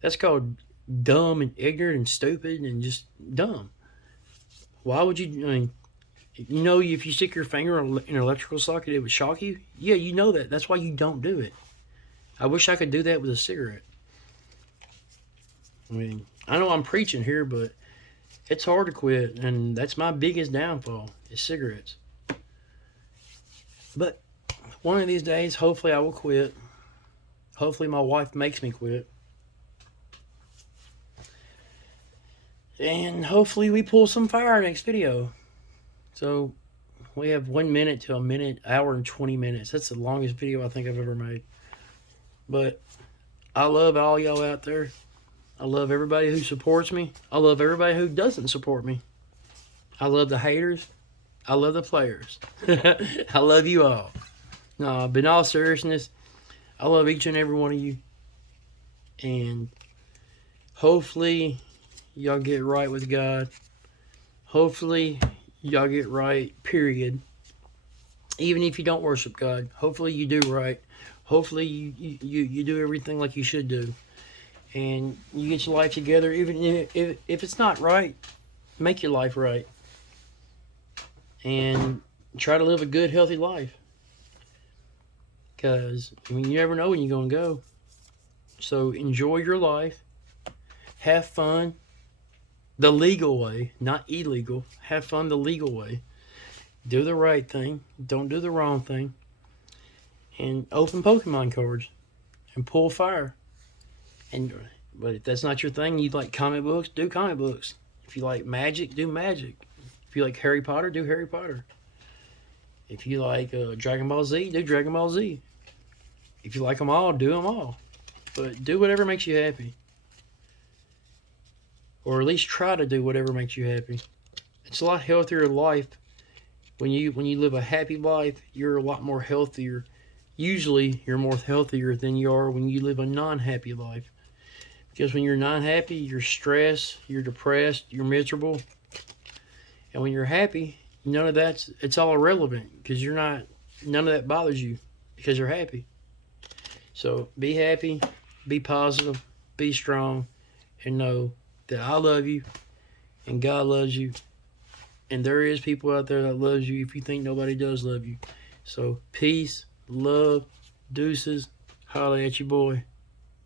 That's called dumb and ignorant and stupid and just dumb. Why would you, I mean, you know, if you stick your finger in an electrical socket, it would shock you? Yeah, you know that. That's why you don't do it. I wish I could do that with a cigarette. I mean, I know I'm preaching here, but it's hard to quit, and that's my biggest downfall, is cigarettes. But one of these days, hopefully I will quit. Hopefully my wife makes me quit. And hopefully we pull some fire next video. So we have 1 minute to a minute, hour and 20 minutes. That's the longest video I think I've ever made. But I love all y'all out there. I love everybody who supports me. I love everybody who doesn't support me. I love the haters. I love the players. I love you all. No, but in all seriousness, I love each and every one of you. And hopefully y'all get right with God. Hopefully y'all get right, period. Even if you don't worship God, hopefully you do right. Hopefully you do everything like you should do. And you get your life together. Even if it's not right, make your life right. And try to live a good, healthy life. Because, I mean, you never know when you're going to go. So enjoy your life. Have fun. the legal way, not illegal. Have fun the legal way. Do the right thing. Don't do the wrong thing. And open Pokemon cards and pull fire. But if that's not your thing, you like comic books, do comic books. If you like magic, do magic. If you like Harry Potter, do Harry Potter. If you like Dragon Ball Z, do Dragon Ball Z. If you like them all, do them all. But do whatever makes you happy. Or at least try to do whatever makes you happy. It's a lot healthier life. When you live a happy life, you're a lot more healthier. Usually, you're more healthier than you are when you live a non-happy life. Because when you're not happy, you're stressed, you're depressed, you're miserable. And when you're happy, none of it's all irrelevant because none of that bothers you because you're happy. So be happy, be positive, be strong, and know that I love you and God loves you. And there is people out there that loves you if you think nobody does love you. So peace, love, deuces, holla at your boy.